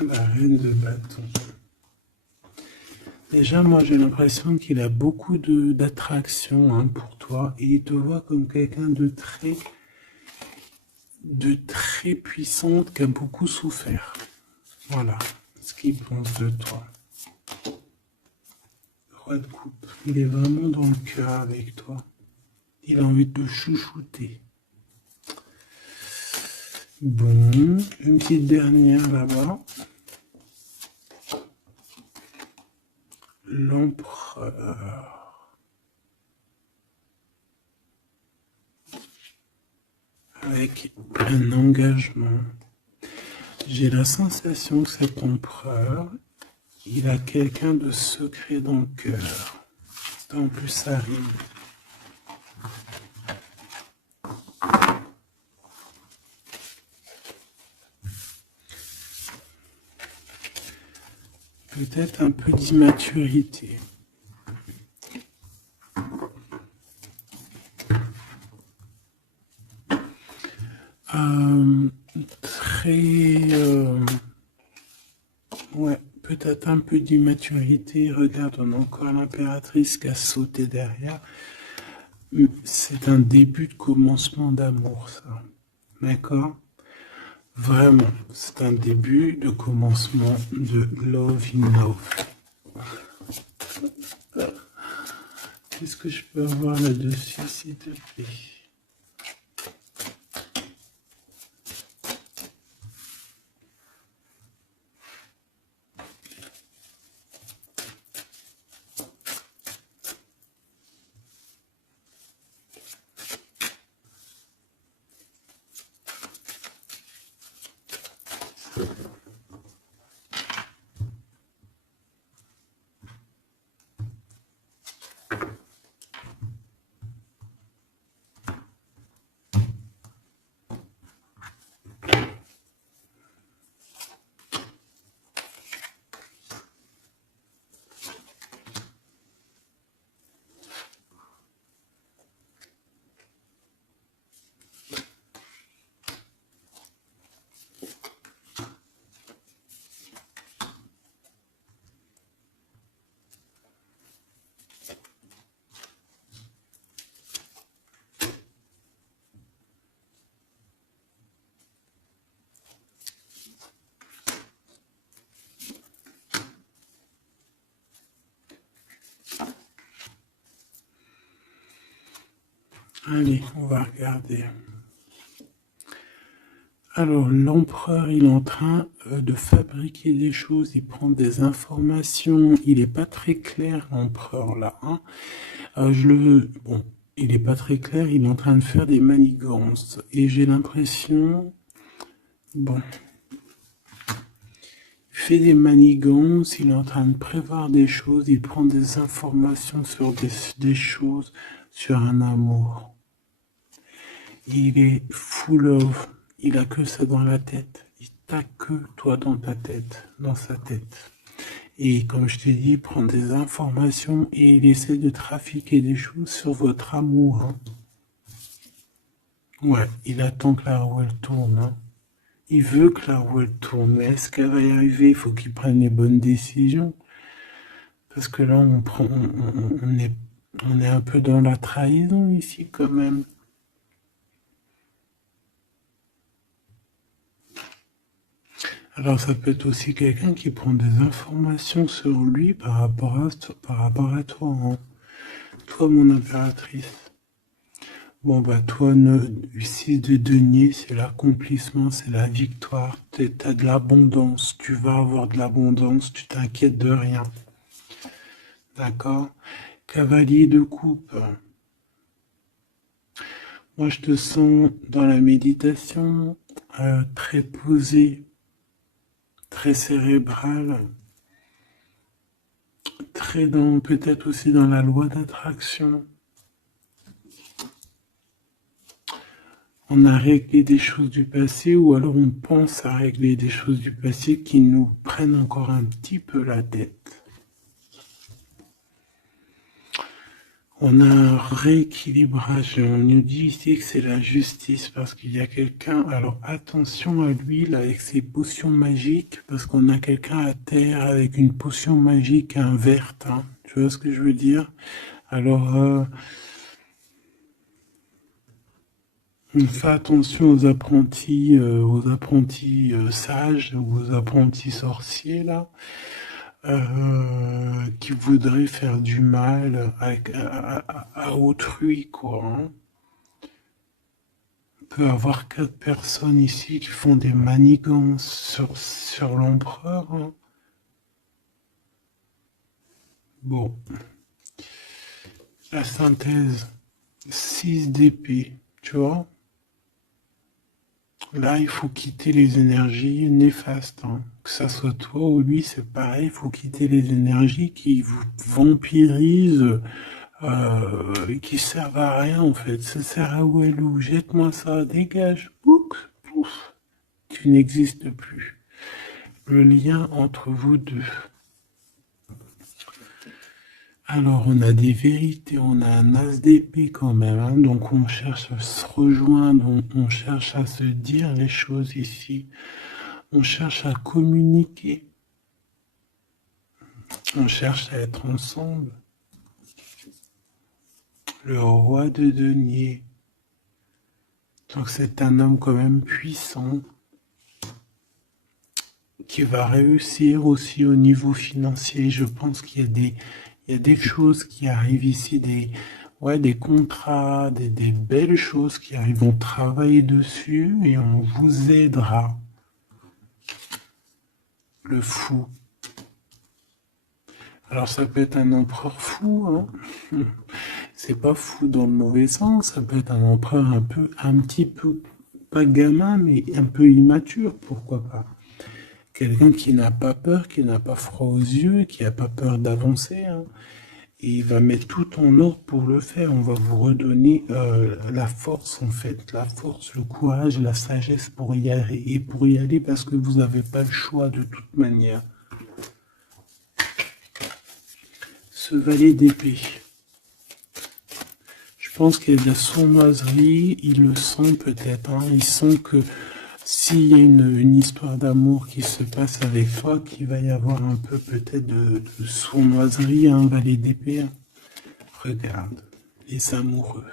La reine de bâton. Déjà, moi, j'ai l'impression qu'il a beaucoup d'attraction hein, pour toi et il te voit comme quelqu'un de très puissante qui a beaucoup souffert. Voilà ce qu'il pense de toi. Roi de coupe. Il est vraiment dans le cœur avec toi. Il a envie de te chouchouter. Bon, une petite dernière là-bas. L'empereur. Avec un engagement. J'ai la sensation que cet empereur, il a quelqu'un de secret dans le cœur. En plus, ça rime. Peut-être un peu d'immaturité. Ouais, peut-être un peu d'immaturité. Regarde, on a encore l'impératrice qui a sauté derrière. C'est un début de commencement d'amour, ça. D'accord? Vraiment, c'est un début de commencement de love in love. Qu'est-ce que je peux avoir là-dessus, s'il te plaît? Allez, on va regarder. Alors, l'empereur, il est en train de fabriquer des choses, il prend des informations, il n'est pas très clair, l'empereur, là. Hein. Bon, il n'est pas très clair, il est en train de faire des manigances. Et j'ai l'impression... Bon... Il fait des manigances, il est en train de prévoir des choses, il prend des informations sur des choses, sur un amour. Il est full of, il a que ça dans la tête. Il t'a que toi dans ta tête, dans sa tête. Et comme je t'ai dit, il prend des informations et il essaie de trafiquer des choses sur votre amour. Hein. Ouais, il attend que la roue elle tourne. Hein. Il veut que la roue elle tourne, mais est-ce qu'elle va y arriver? Il faut qu'il prenne les bonnes décisions. Parce que là, on est un peu dans la trahison ici quand même. Alors ça peut être aussi quelqu'un qui prend des informations sur lui par rapport à toi, hein. Toi, mon impératrice. Bon bah toi, 6 de denier, c'est l'accomplissement, c'est la victoire. T'as de l'abondance, tu vas avoir de l'abondance, tu t'inquiètes de rien. D'accord? Cavalier de coupe. Moi, je te sens dans la méditation, très posé, très cérébral, très dans, peut-être aussi dans la loi d'attraction. On a réglé des choses du passé ou alors on pense à régler des choses du passé qui nous prennent encore un petit peu la tête. On a un rééquilibrage. On nous dit ici que c'est la justice parce qu'il y a quelqu'un. Alors attention à lui là avec ses potions magiques parce qu'on a quelqu'un à terre avec une potion magique verte. Hein. Tu vois ce que je veux dire? Alors on fait attention aux apprentis sages, aux apprentis sorciers là. Qui voudrait faire du mal à autrui, quoi. Hein. On peut avoir 4 personnes ici qui font des manigances sur l'empereur. Hein. Bon. La synthèse. 6 d'épée, tu vois. Là, il faut quitter les énergies néfastes. Hein. Que ça soit toi ou lui, c'est pareil. Il faut quitter les énergies qui vous vampirisent, qui servent à rien en fait. Ça sert à où elle ou jette-moi ça, dégage. Pouf, pouf. Tu n'existes plus. Le lien entre vous deux. Alors, on a des vérités, on a un as d'épée quand même, hein, donc on cherche à se rejoindre, on cherche à se dire les choses ici, on cherche à communiquer, on cherche à être ensemble. Le roi de denier, donc c'est un homme quand même puissant, qui va réussir aussi au niveau financier. Je pense qu'il y a des choses qui arrivent ici, des contrats, des belles choses qui arrivent. On travaille dessus et on vous aidera. Le fou. Alors ça peut être un empereur fou, hein. C'est pas fou dans le mauvais sens, ça peut être un empereur un petit peu, pas gamin, mais un peu immature, pourquoi pas. Quelqu'un qui n'a pas peur, qui n'a pas froid aux yeux, qui n'a pas peur d'avancer. Hein. Et il va mettre tout en ordre pour le faire. On va vous redonner la force, en fait. La force, le courage, la sagesse pour y aller. Et pour y aller parce que vous n'avez pas le choix de toute manière. Ce valet d'épée. Je pense qu'il y a de la sournoiserie. Il le sent peut-être. Hein. Il sent que s'il y a une histoire d'amour qui se passe avec toi, qu'il va y avoir un peu peut-être de sournoiserie, un valet d'épée. Regarde, les amoureux.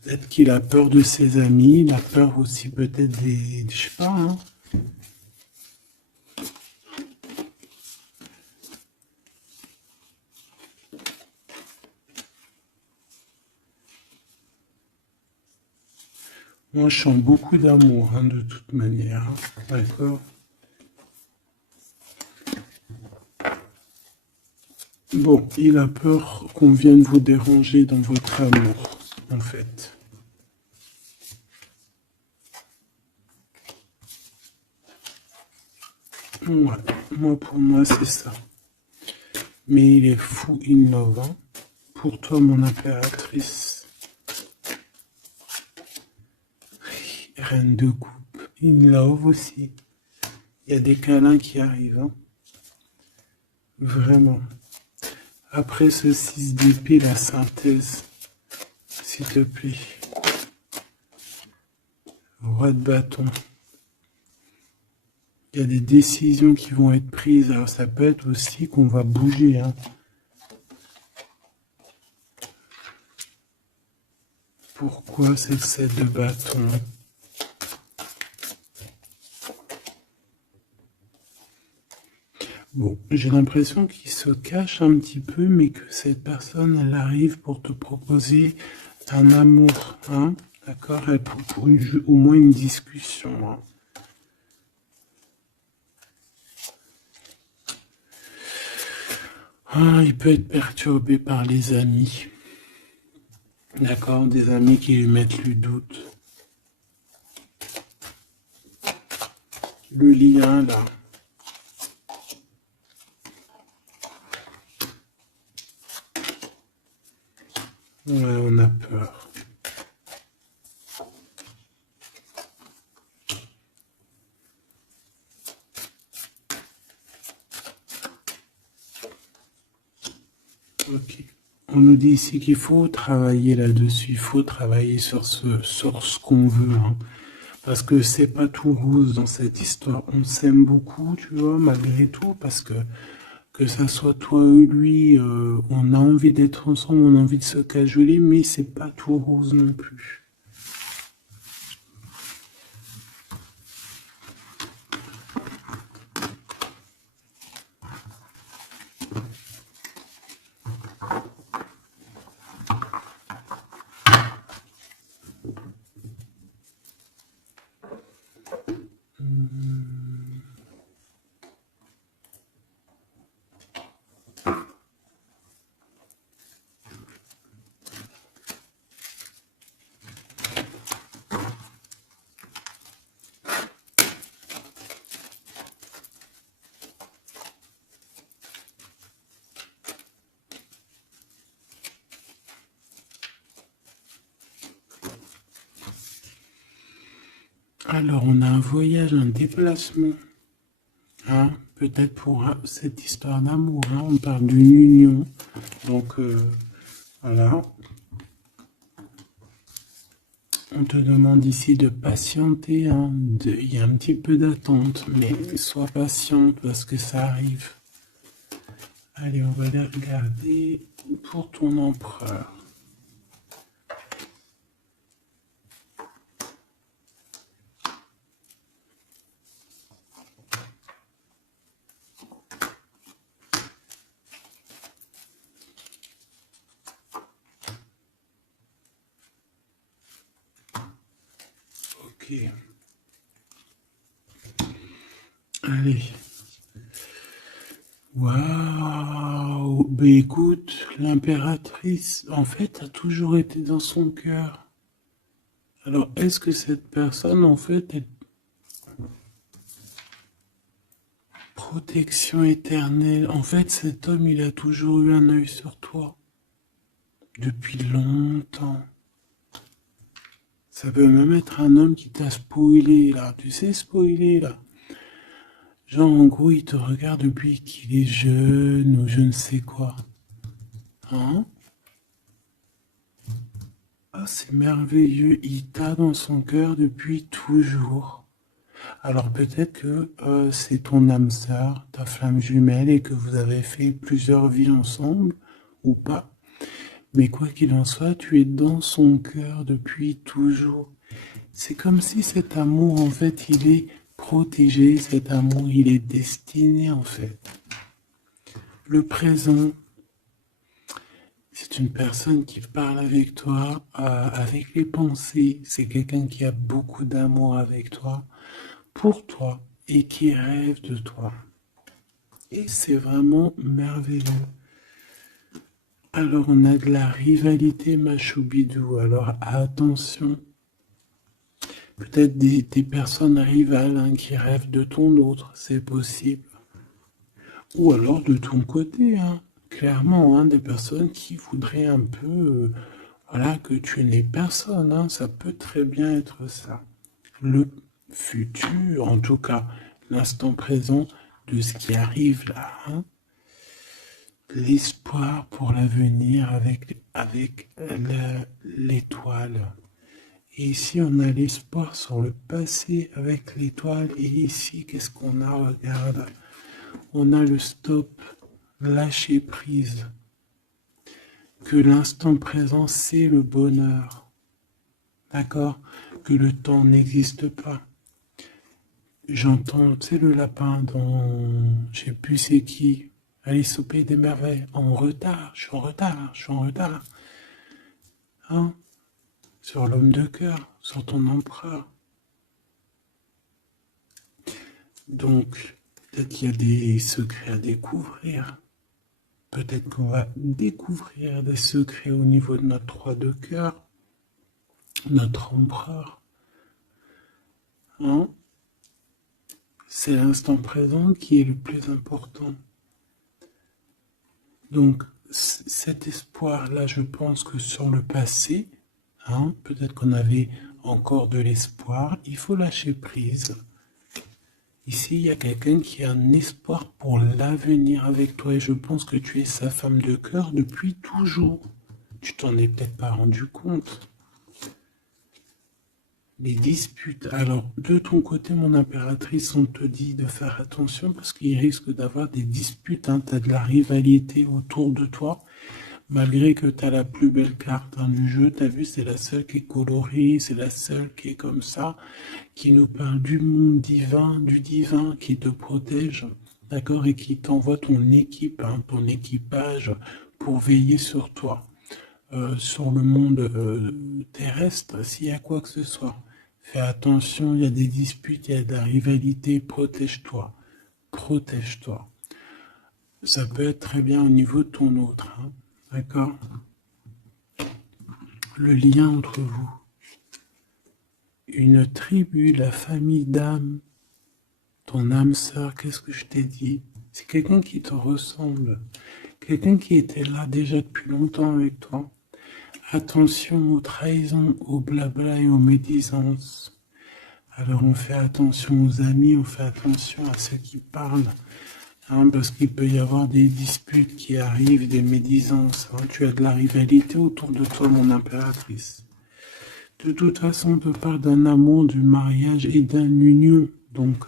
Peut-être qu'il a peur de ses amis, il a peur aussi peut-être je sais pas, hein. Moi, je sens beaucoup d'amour, hein, de toute manière. Hein. D'accord? Bon, il a peur qu'on vienne vous déranger dans votre amour, en fait. Ouais, moi, pour moi, c'est ça. Mais il est fou innovant. Pour toi, mon impératrice, reine de coupe, in love aussi. Il y a des câlins qui arrivent, hein. Vraiment. Après ce 6 d'épée, la synthèse, s'il te plaît. Roi de bâton. Il y a des décisions qui vont être prises. Alors ça peut être aussi qu'on va bouger, hein. Pourquoi c'est le 7 de bâton? Bon, j'ai l'impression qu'il se cache un petit peu, mais que cette personne, elle arrive pour te proposer un amour, hein, d'accord, pour au moins une discussion, hein. Ah, il peut être perturbé par les amis, d'accord, des amis qui lui mettent le doute. Le lien, là. Ouais, on a peur. Ok. On nous dit ici qu'il faut travailler là-dessus, il faut travailler sur ce qu'on veut, hein. Parce que c'est pas tout rose dans cette histoire. On s'aime beaucoup, tu vois, malgré tout, parce que ça soit toi ou lui, on a envie d'être ensemble, on a envie de se cajoler, mais c'est pas tout rose non plus. Alors, on a un voyage, un déplacement, hein, peut-être pour cette histoire d'amour, hein, on parle d'une union, donc voilà. On te demande ici de patienter, hein, il y a un petit peu d'attente, mais sois patiente parce que ça arrive. Allez, on va les regarder pour ton empereur. Ok. Allez. Waouh! Ben écoute, l'impératrice, en fait, a toujours été dans son cœur. Alors, est-ce que cette personne, en fait, est protection éternelle? En fait, cet homme, il a toujours eu un œil sur toi. Depuis longtemps. Ça peut même être un homme qui t'a spoilé, là. Tu sais, spoiler, là. Genre, en gros, il te regarde depuis qu'il est jeune ou je ne sais quoi. Hein? Ah, c'est merveilleux. Il t'a dans son cœur depuis toujours. Alors peut-être que c'est ton âme sœur, ta flamme jumelle, et que vous avez fait plusieurs vies ensemble, ou pas. Mais quoi qu'il en soit, tu es dans son cœur depuis toujours. C'est comme si cet amour, en fait, il est protégé, cet amour, il est destiné, en fait. Le présent, C'est une personne qui parle avec toi, avec les pensées. C'est quelqu'un qui a beaucoup d'amour avec toi, pour toi, et qui rêve de toi. Et c'est vraiment merveilleux. Alors on a de la rivalité machoubidou. Alors attention. Peut-être des personnes rivales hein, qui rêvent de ton autre, c'est possible. Ou alors de ton côté, hein, clairement, hein, des personnes qui voudraient un peu voilà, que tu n'aies personne. Hein, ça peut très bien être ça. Le futur, en tout cas, l'instant présent de ce qui arrive là. Hein, l'espoir pour l'avenir avec l'étoile. Et ici, on a l'espoir sur le passé avec l'étoile. Et ici, qu'est-ce qu'on a? Regarde. On a le stop, lâcher prise. Que l'instant présent, c'est le bonheur. D'accord? Que le temps n'existe pas. J'entends, tu sais, le lapin dans, je sais plus c'est qui, Alice au Pays des Merveilles. En retard, je suis en retard, je suis en retard. Hein? Sur l'homme de cœur, sur ton empereur. Donc, peut-être qu'il y a des secrets à découvrir. Peut-être qu'on va découvrir des secrets au niveau de notre roi de cœur, notre empereur. Hein? C'est l'instant présent qui est le plus important. Donc, cet espoir-là, je pense que sur le passé, hein, peut-être qu'on avait encore de l'espoir, il faut lâcher prise. Ici, il y a quelqu'un qui a un espoir pour l'avenir avec toi et je pense que tu es sa femme de cœur depuis toujours. Tu t'en es peut-être pas rendu compte. Les disputes. Alors, de ton côté, mon impératrice, on te dit de faire attention parce qu'il risque d'avoir des disputes. Hein. Tu as de la rivalité autour de toi. Malgré que tu as la plus belle carte hein, du jeu, tu as vu, c'est la seule qui est colorée, c'est la seule qui est comme ça, qui nous parle du monde divin, du divin qui te protège, d'accord, et qui t'envoie ton équipe, hein, ton équipage pour veiller sur toi, sur le monde terrestre, s'il y a quoi que ce soit. Fais attention, il y a des disputes, il y a de la rivalité, protège-toi, protège-toi. Ça peut être très bien au niveau de ton autre, hein. D'accord? Le lien entre vous. Une tribu, la famille d'âme, ton âme sœur, qu'est-ce que je t'ai dit? C'est quelqu'un qui te ressemble. Quelqu'un qui était là déjà depuis longtemps avec toi. Attention aux trahisons, aux blabla et aux médisances. Alors on fait attention aux amis, on fait attention à ceux qui parlent. Hein, parce qu'il peut y avoir des disputes qui arrivent, des médisances. Hein. Tu as de la rivalité autour de toi, mon impératrice. De toute façon, on te parle d'un amour, du mariage et d'une union. Donc,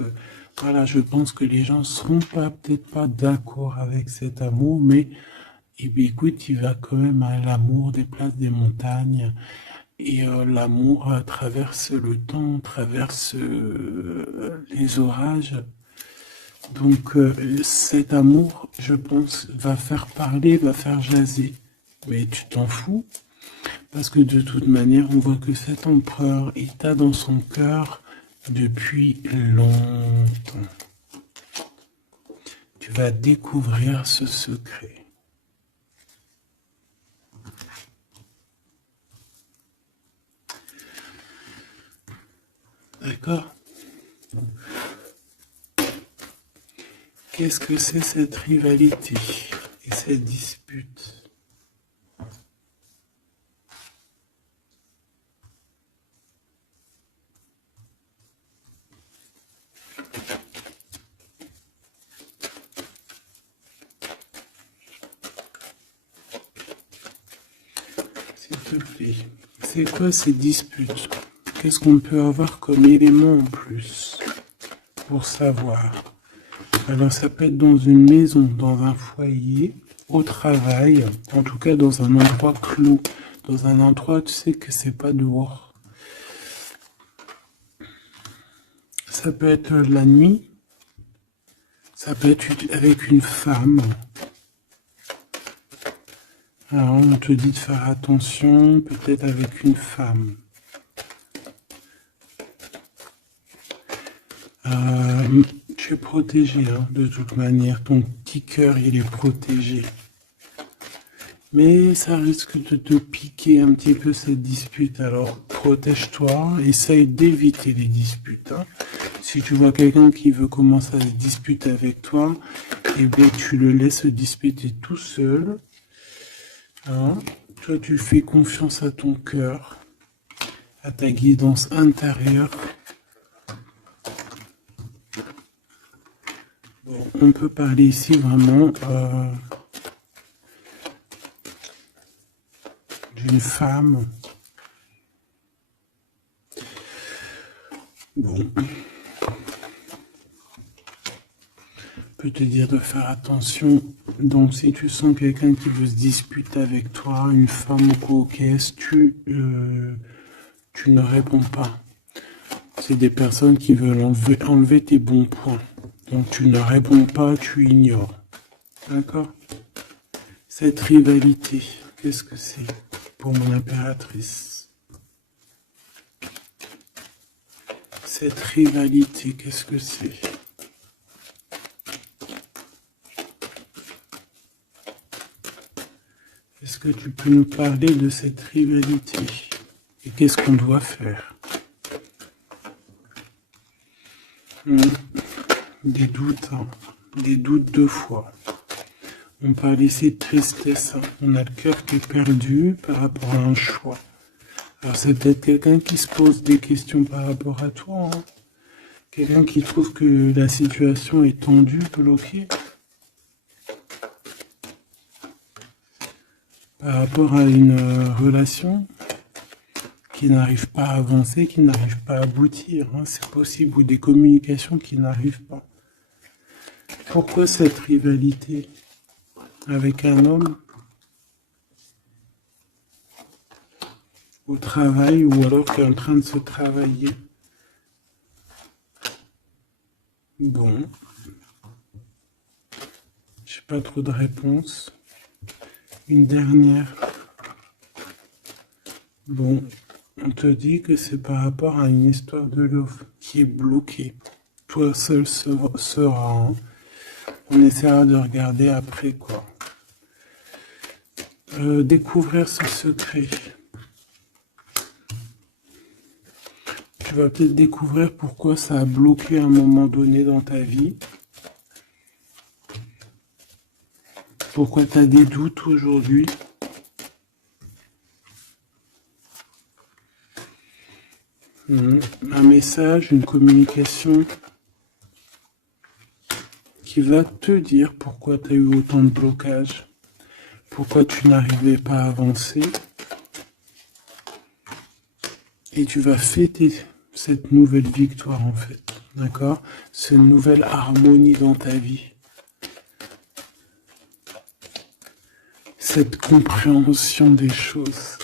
voilà, je pense que les gens ne seront peut-être pas d'accord avec cet amour, mais eh bien, écoute, il va quand même à l'amour des places des montagnes. Et l'amour traverse le temps, traverse les orages. Donc cet amour, je pense, va faire parler, va faire jaser. Mais tu t'en fous, parce que de toute manière, on voit que cet empereur est dans son cœur depuis longtemps. Tu vas découvrir ce secret. D'accord ? Qu'est-ce que c'est cette rivalité et cette dispute? S'il te plaît, c'est quoi ces disputes? Qu'est-ce qu'on peut avoir comme élément en plus pour savoir? Alors ça peut être dans une maison, dans un foyer, au travail, en tout cas dans un endroit clos, dans un endroit tu sais que c'est pas dehors. Ça peut être la nuit, ça peut être avec une femme, Alors, on te dit de faire attention, peut-être avec une femme. Tu es protégé, hein, de toute manière. Ton petit cœur, il est protégé. Mais ça risque de te piquer un petit peu cette dispute. Alors, protège-toi, essaye d'éviter les disputes. Hein. Si tu vois quelqu'un qui veut commencer à se disputer avec toi, eh bien, tu le laisses se disputer tout seul. Hein. Toi, tu fais confiance à ton cœur, à ta guidance intérieure. Bon, on peut parler ici vraiment d'une femme. Bon. Je peux te dire de faire attention. Donc, si tu sens quelqu'un qui veut se disputer avec toi, une femme ou coquesse, tu ne réponds pas. C'est des personnes qui veulent enlever tes bons points. Donc, tu ne réponds pas, tu ignores. D'accord? Cette rivalité, qu'est-ce que c'est pour mon impératrice? Cette rivalité, qu'est-ce que c'est? Est-ce que tu peux nous parler de cette rivalité? Et qu'est-ce qu'on doit faire? Des doutes, hein. Des doutes deux fois. On parle ici de tristesse. Hein. On a le cœur qui est perdu par rapport à un choix. Alors c'est peut-être quelqu'un qui se pose des questions par rapport à toi. Hein. Quelqu'un qui trouve que la situation est tendue, bloquée. Par rapport à une relation qui n'arrive pas à avancer, qui n'arrive pas à aboutir. Hein. C'est possible. Ou des communications qui n'arrivent pas. Pourquoi cette rivalité avec un homme au travail ou alors qui est en train de se travailler? Bon, j'ai pas trop de réponses. Une dernière. Bon, on te dit que c'est par rapport à une histoire de love qui est bloquée. Toi seul sera. Hein. On essaiera de regarder après quoi. Découvrir ce secret. Tu vas peut-être découvrir pourquoi ça a bloqué à un moment donné dans ta vie. Pourquoi tu as des doutes aujourd'hui. Un message, une communication qui va te dire pourquoi tu as eu autant de blocages. Pourquoi tu n'arrivais pas à avancer. Et tu vas fêter cette nouvelle victoire en fait. D'accord? Cette nouvelle harmonie dans ta vie. Cette compréhension des choses.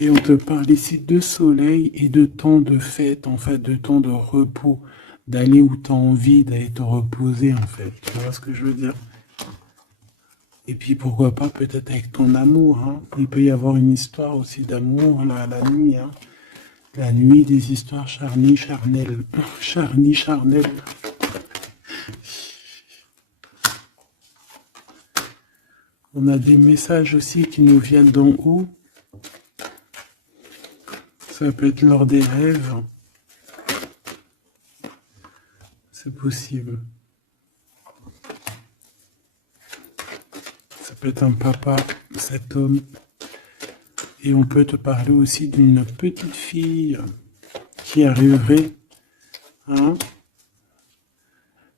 Et on te parle ici de soleil et de temps de fête, en fait, de temps de repos, d'aller où tu as envie, d'aller te reposer, en fait. Tu vois ce que je veux dire? Et puis pourquoi pas peut-être avec ton amour. Hein. Il peut y avoir une histoire aussi d'amour là, la nuit. Hein. La nuit, des histoires charnies, charnelles. Charnies, charnelles. On a des messages aussi qui nous viennent d'en haut. Ça peut être lors des rêves. C'est possible. Ça peut être un papa, cet homme. Et on peut te parler aussi d'une petite fille qui arriverait. Hein.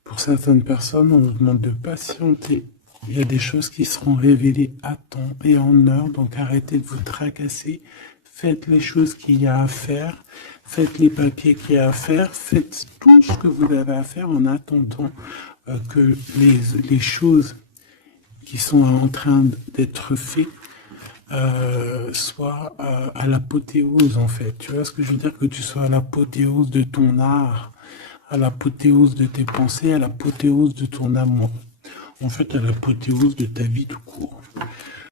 Pour certaines personnes, on nous demande de patienter. Il y a des choses qui seront révélées à temps et en heure. Donc arrêtez de vous tracasser. Faites les choses qu'il y a à faire. Faites les papiers qu'il y a à faire. Faites tout ce que vous avez à faire en attendant que les choses qui sont en train d'être faites soient à l'apothéose en fait. Tu vois ce que je veux dire? Que tu sois à l'apothéose de ton art, à l'apothéose de tes pensées, à l'apothéose de ton amour. En fait, à l'apothéose de ta vie tout court.